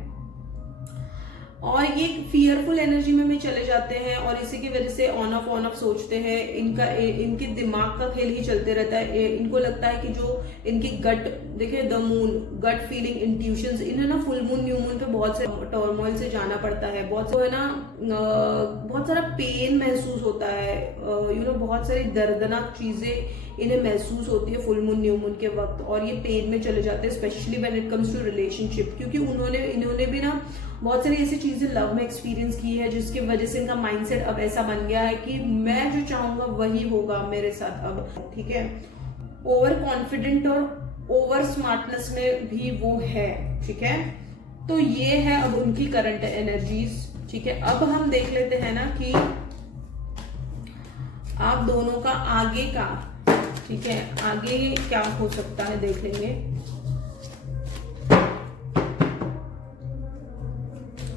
और ये फियरफुल एनर्जी में भी चले जाते हैं और इसी की वजह से ऑन ऑफ सोचते हैं, इनके दिमाग का खेल ही चलते रहता है, इनको लगता है कि जो इनकी गट, देखिए the moon, gut feeling, intuitions, इन्हें ना फुल मून न्यू मून पे बहुत से टर्मोइल से जाना पड़ता है, बहुत है ना, बहुत सारा पेन महसूस होता है, बहुत सारी दर्दनाक चीजें इन्हें महसूस होती है फुल मून न्यू मून के वक्त, और ये पेन में चले जाते हैं, specially when it comes to relationship, क्योंकि इन्होंने भी ना बहुत सारी ऐसी चीजें लव में एक्सपीरियंस की है जिसकी वजह से इनका माइंडसेट अब ऐसा बन गया है कि मैं जो चाहूंगा वही होगा मेरे साथ अब, ठीक है। ओवर कॉन्फिडेंट और ओवर स्मार्टनेस में भी वो है, ठीक है, तो ये है अब उनकी करंट एनर्जीज, ठीक है। अब हम देख लेते हैं ना कि आप दोनों का आगे का, ठीक है, आगे क्या हो सकता है, देख लेंगे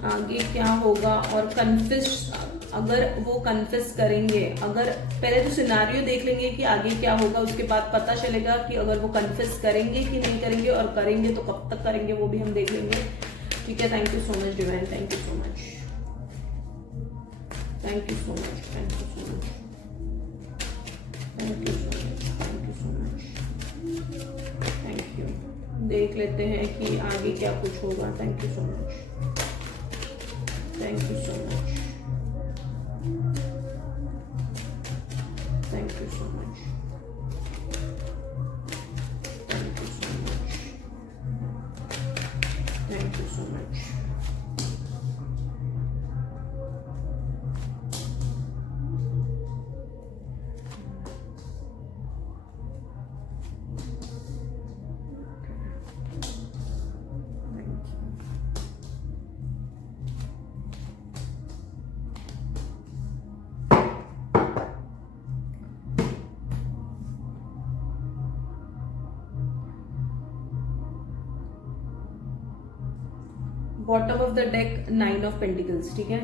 आगे क्या होगा। और कन्फेस, अगर वो कन्फेस करेंगे, अगर पहले तो सिनारियो देख लेंगे कि आगे क्या होगा, उसके बाद पता चलेगा कि अगर वो कन्फेस करेंगे कि नहीं करेंगे, और करेंगे तो कब तक करेंगे वो भी हम देख लेंगे, ठीक है। Thank you so much divine, thank you so much, thank you so much, thank you so much, thank you so much, thank you so much, thank you. देख लेते हैं कि आगे क्या कुछ होगा। Thank you so much, thank you so much, thank you so much, thank you so much, thank you so much। Bottom of the deck 9 of pentacles, ठीक है।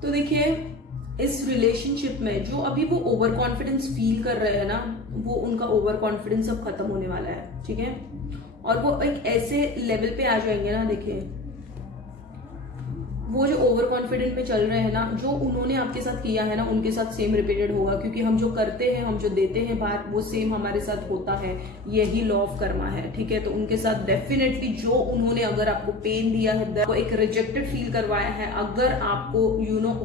तो देखिए इस रिलेशनशिप में जो अभी वो ओवर कॉन्फिडेंस फील कर रहे हैं ना, वो उनका ओवर कॉन्फिडेंस अब खत्म होने वाला है, ठीक है, और वो एक ऐसे लेवल पे आ जाएंगे ना, देखिए वो जो ओवर कॉन्फिडेंट में चल रहे हैं ना, जो उन्होंने आपके साथ किया है ना, उनके साथ सेम रिपीटेड होगा, क्योंकि हम जो करते हैं, हम जो देते हैं बात, वो सेम हमारे साथ होता है, यही लॉ ऑफ कर्मा है, ठीक है। तो उनके साथ डेफिनेटली जो उन्होंने अगर आपको पेन दिया है, को एक रिजेक्टेड फील करवाया है, अगर आपको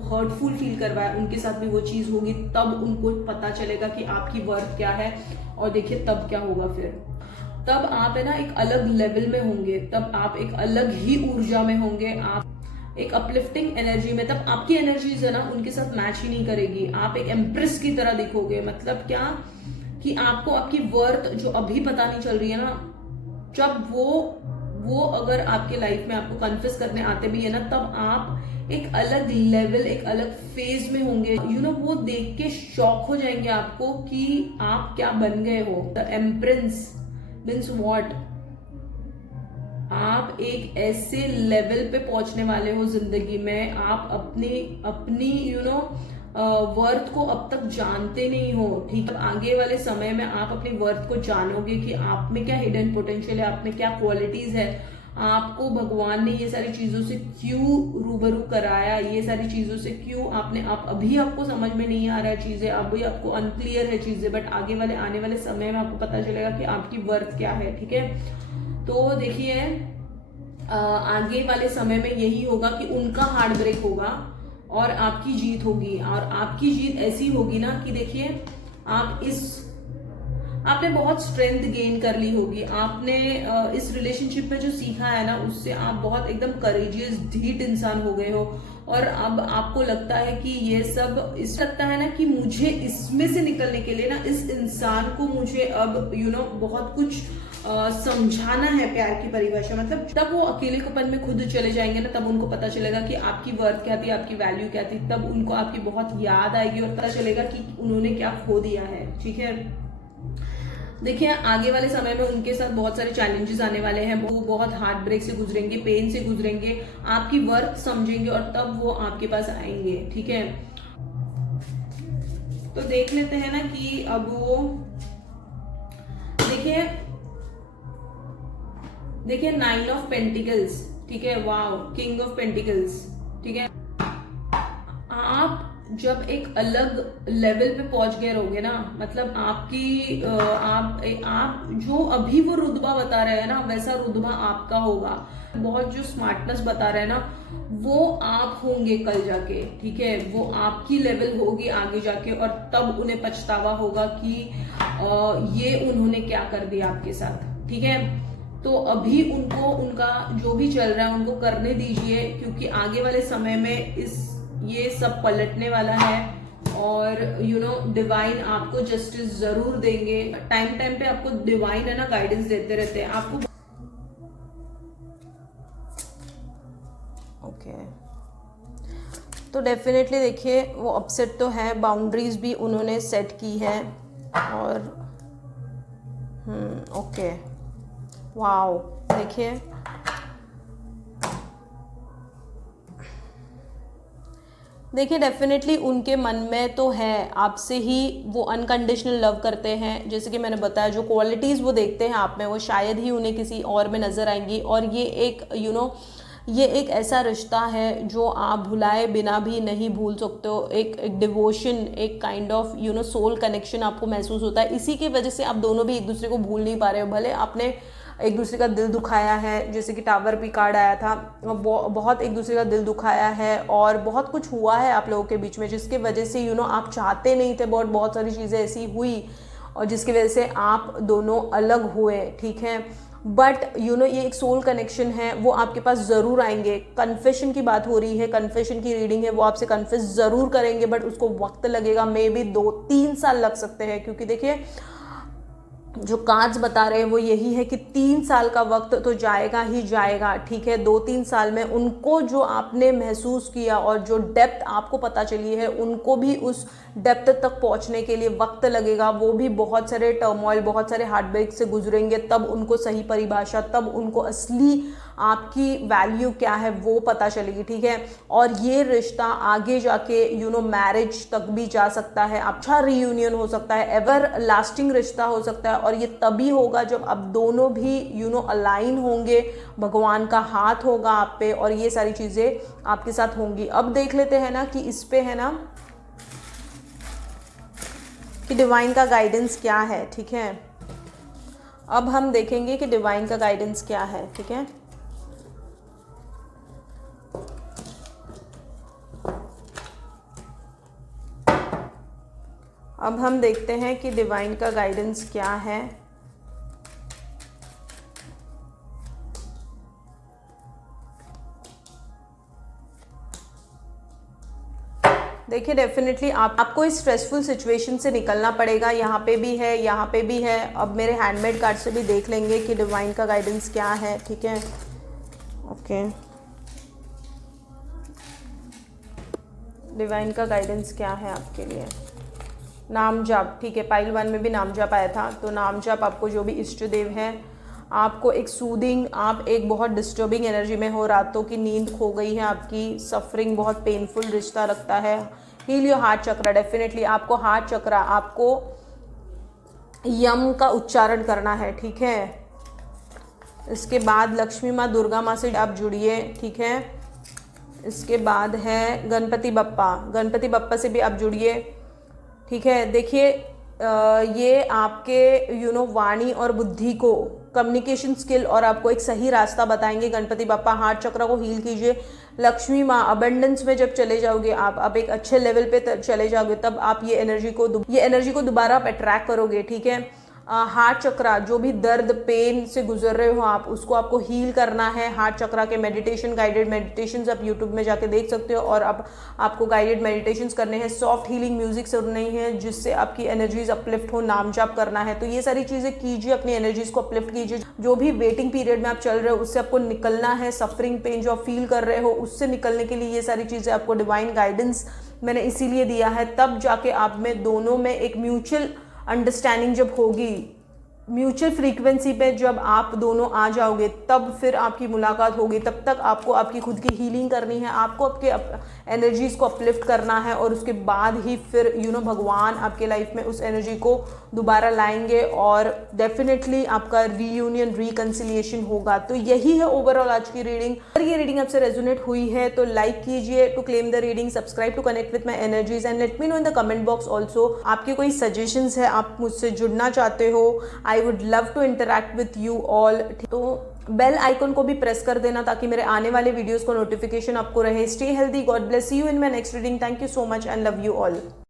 हर्टफुल फील करवाया, उनके साथ भी वो चीज होगी, तब उनको पता चलेगा कि आपकी वर्थ क्या है, और देखिए तब क्या होगा, फिर तब आप है ना एक अलग लेवल में होंगे, तब आप एक अलग ही ऊर्जा में होंगे, आप एक अपलिफ्टिंग एनर्जी में, तब आपकी एनर्जीज है ना उनके साथ मैच ही नहीं करेगी, आप एक एम्प्रेस की तरह दिखोगे। मतलब क्या कि आपको आपकी वर्थ जो अभी पता नहीं चल रही है ना, जब वो वो अगर आपके लाइफ में आपको कन्फेस करने आते भी है ना, तब आप एक अलग लेवल, एक अलग फेज में होंगे। वो देख के शॉक हो जाएंगे आपको कि आप क्या बन गए हो। द एम्प्रेंस मीन्स वॉट, आप एक ऐसे लेवल पे पहुंचने वाले हो जिंदगी में, आप अपनी वर्थ को अब तक जानते नहीं हो, ठीक है। आगे वाले समय में आप अपनी वर्थ को जानोगे कि आप में क्या हिडन पोटेंशियल है, आप में क्या क्वालिटीज है, आपको भगवान ने ये सारी चीजों से क्यों रूबरू कराया, ये सारी चीजों से क्यों आप अभी आपको समझ में नहीं आ रहा है चीजें, अभी आपको अनक्लियर है चीजें, बट आने वाले समय में आपको पता चलेगा कि आपकी वर्थ क्या है, ठीक है। तो देखिए आगे वाले समय में यही होगा कि उनका हार्ट ब्रेक होगा और आपकी जीत होगी, और आपकी जीत ऐसी होगी ना कि देखिए आपने बहुत स्ट्रेंथ गेन कर ली होगी, आपने इस रिलेशनशिप में जो सीखा है ना, उससे आप बहुत एकदम करेजियस ढीठ इंसान हो गए हो, और अब आपको लगता है कि ये सब लगता है ना कि मुझे इसमें से निकलने के लिए ना, इस इंसान को मुझे अब बहुत कुछ समझाना है। प्यार की परिभाषा मतलब तब वो अकेलेपन में खुद चले जाएंगे ना, तब उनको पता चलेगा कि आपकी वर्थ क्या थी, आपकी वैल्यू क्या थी, तब उनको आपकी बहुत याद आएगी और पता चलेगा कि उन्होंने क्या खो दिया है, ठीक है। देखिए आगे वाले समय में उनके साथ बहुत सारे चैलेंजेस आने वाले हैं, वो बहुत हार्ट ब्रेक से गुजरेंगे, पेन से गुजरेंगे, आपकी वर्थ समझेंगे और तब वो आपके पास आएंगे, ठीक है। तो देख लेते हैं ना कि अब वो देखिए 9 ऑफ पेंटिकल्स, ठीक है, वाओ, किंग ऑफ पेंटिकल्स, ठीक है। आप जब एक अलग लेवल पे पहुंच गए रहोगे ना, मतलब आपकी आप जो अभी वो रुतबा बता रहे हैं ना, वैसा रुतबा आपका होगा। बहुत जो स्मार्टनेस बता रहे हैं ना, वो आप होंगे कल जाके, ठीक है, वो आपकी लेवल होगी आगे जाके, और तब उन्हें पछतावा होगा कि ये उन्होंने क्या कर दिया आपके साथ, ठीक है। तो अभी उनको उनका जो भी चल रहा है उनको करने दीजिए, क्योंकि आगे वाले समय में ये सब पलटने वाला है, और डिवाइन आपको जस्टिस जरूर देंगे। टाइम पे आपको डिवाइन है ना गाइडेंस देते रहते हैं आपको। ओके तो डेफिनेटली देखिए वो अपसेट तो है, बाउंड्रीज भी उन्होंने सेट की है, और ओके वाओ, देखिए डेफिनेटली उनके मन में तो है आपसे ही, वो अनकंडीशनल लव करते हैं, जैसे कि मैंने बताया जो क्वालिटीज़ वो देखते हैं आप में, वो शायद ही उन्हें किसी और में नज़र आएंगी, और ये एक ये एक ऐसा रिश्ता है जो आप भुलाए बिना भी नहीं भूल सकते हो। एक डिवोशन, एक काइंड ऑफ सोल कनेक्शन आपको महसूस होता है। इसी की वजह से आप दोनों भी एक दूसरे को भूल नहीं पा रहे हो। भले आपने एक दूसरे का दिल दुखाया है, जैसे कि टावर भी कार्ड आया था, बहुत एक दूसरे का दिल दुखाया है, और बहुत कुछ हुआ है आप लोगों के बीच में, जिसके वजह से आप चाहते नहीं थे, बहुत सारी चीज़ें ऐसी हुई और जिसकी वजह से आप दोनों अलग हुए, ठीक है। बट ये एक सोल कनेक्शन है, वो आपके पास ज़रूर आएंगे। कन्फेशन की बात हो रही है, कन्फेशन की रीडिंग है, वो आपसे कन्फेस ज़रूर करेंगे, बट उसको वक्त लगेगा, मे बी 2-3 साल लग सकते हैं, क्योंकि देखिए जो कार्ड्स बता रहे हैं वो यही है कि 3 साल का वक्त तो जाएगा ही जाएगा, ठीक है। 2-3 साल में उनको जो आपने महसूस किया और जो डेप्थ आपको पता चली है, उनको भी उस डेप्थ तक पहुंचने के लिए वक्त लगेगा। वो भी बहुत सारे टर्मोइल, बहुत सारे हार्ट ब्रेक से गुजरेंगे, तब उनको सही परिभाषा, तब उनको असली आपकी वैल्यू क्या है वो पता चलेगी, ठीक है। और ये रिश्ता आगे जाके मैरिज तक भी जा सकता है, अच्छा रियूनियन हो सकता है, एवर लास्टिंग रिश्ता हो सकता है, और ये तभी होगा जब अब दोनों भी अलाइन होंगे, भगवान का हाथ होगा आप पे, और ये सारी चीज़ें आपके साथ होंगी। अब देख लेते हैं ना कि इस पे है ना कि डिवाइन का गाइडेंस क्या है, ठीक है। अब हम देखेंगे कि डिवाइन का गाइडेंस क्या है, ठीक है। अब हम देखते हैं कि डिवाइन का गाइडेंस क्या है। देखिए डेफिनेटली आपको इस स्ट्रेसफुल सिचुएशन से निकलना पड़ेगा। यहाँ पे भी है, यहाँ पे भी है। अब मेरे हैंडमेड कार्ड से भी देख लेंगे कि डिवाइन का गाइडेंस क्या है। ठीक है, ओके, डिवाइन का गाइडेंस क्या है आपके लिए। नाम जाप, ठीक है, पाइल 1 में भी नाम जाप आया था। तो नाम जाप आपको जो भी इष्ट देव है, आपको एक सूदिंग, आप एक बहुत डिस्टर्बिंग एनर्जी में हो, रातों की नींद खो गई है आपकी, सफरिंग, बहुत पेनफुल रिश्ता लगता है। Heal your heart chakra, definitely आपको हार्ट चक्रा, आपको यम का उच्चारण करना है। ठीक है, इसके बाद लक्ष्मी माँ, दुर्गा माँ से आप जुड़िए। ठीक है, इसके बाद है गणपति बप्पा, गणपति बप्पा से भी आप जुड़िए। ठीक है, देखिए ये आपके वाणी और बुद्धि को, कम्युनिकेशन स्किल और आपको एक सही रास्ता बताएंगे गणपति बापा। हार्ट चक्र को हील कीजिए। लक्ष्मी माँ, अबंडेंस में जब चले जाओगे आप एक अच्छे लेवल पे चले जाओगे, तब आप ये एनर्जी को दोबारा आप अट्रैक्ट करोगे। ठीक है, हार्ट चक्रा, जो भी दर्द पेन से गुजर रहे हो आप, उसको आपको हील करना है। हार्ट चक्रा के मेडिटेशन, गाइडेड मेडिटेशंस आप यूट्यूब में जाके देख सकते हो, और आपको गाइडेड मेडिटेशंस करने हैं, सॉफ्ट हीलिंग म्यूजिक सुननी है जिससे आपकी एनर्जीज अपलिफ्ट हो, नाम जाप करना है। तो ये सारी चीज़ें कीजिए, अपनी एनर्जीज को अपलिफ्ट कीजिए। जो भी वेटिंग पीरियड में आप चल रहे हो उससे आपको निकलना है। सफरिंग पेन जो आप फील कर रहे हो उससे निकलने के लिए ये सारी चीज़ें आपको डिवाइन गाइडेंस मैंने इसीलिए दिया है। तब जाके आप में दोनों में एक म्यूचुअल अंडरस्टैंडिंग जब होगी, म्यूचुअल फ्रीक्वेंसी पे जब आप दोनों आ जाओगे, तब फिर आपकी मुलाकात होगी। तब तक आपको आपकी खुद की हीलिंग करनी है, आपको आपके एनर्जीज को अपलिफ्ट करना है, और उसके बाद ही फिर भगवान आपके लाइफ में उस एनर्जी को दोबारा लाएंगे और डेफिनेटली आपका रीयूनियन, रिकंसिलिएशन होगा। तो यही है ओवरऑल आज की रीडिंग। अगर ये रीडिंग आपसे रेजोनेट हुई है तो लाइक कीजिए to claim the reading, subscribe to connect with my energies, and let me know in the comment box also आपके कोई सजेशंस है, आप मुझसे जुड़ना चाहते हो, I would love to interact with you all. तो बेल आइकन को भी प्रेस कर देना ताकि मेरे आने वाले वीडियोस को नोटिफिकेशन आपको रहे। Stay healthy, God bless you in my next reading. Thank you so much and love you all.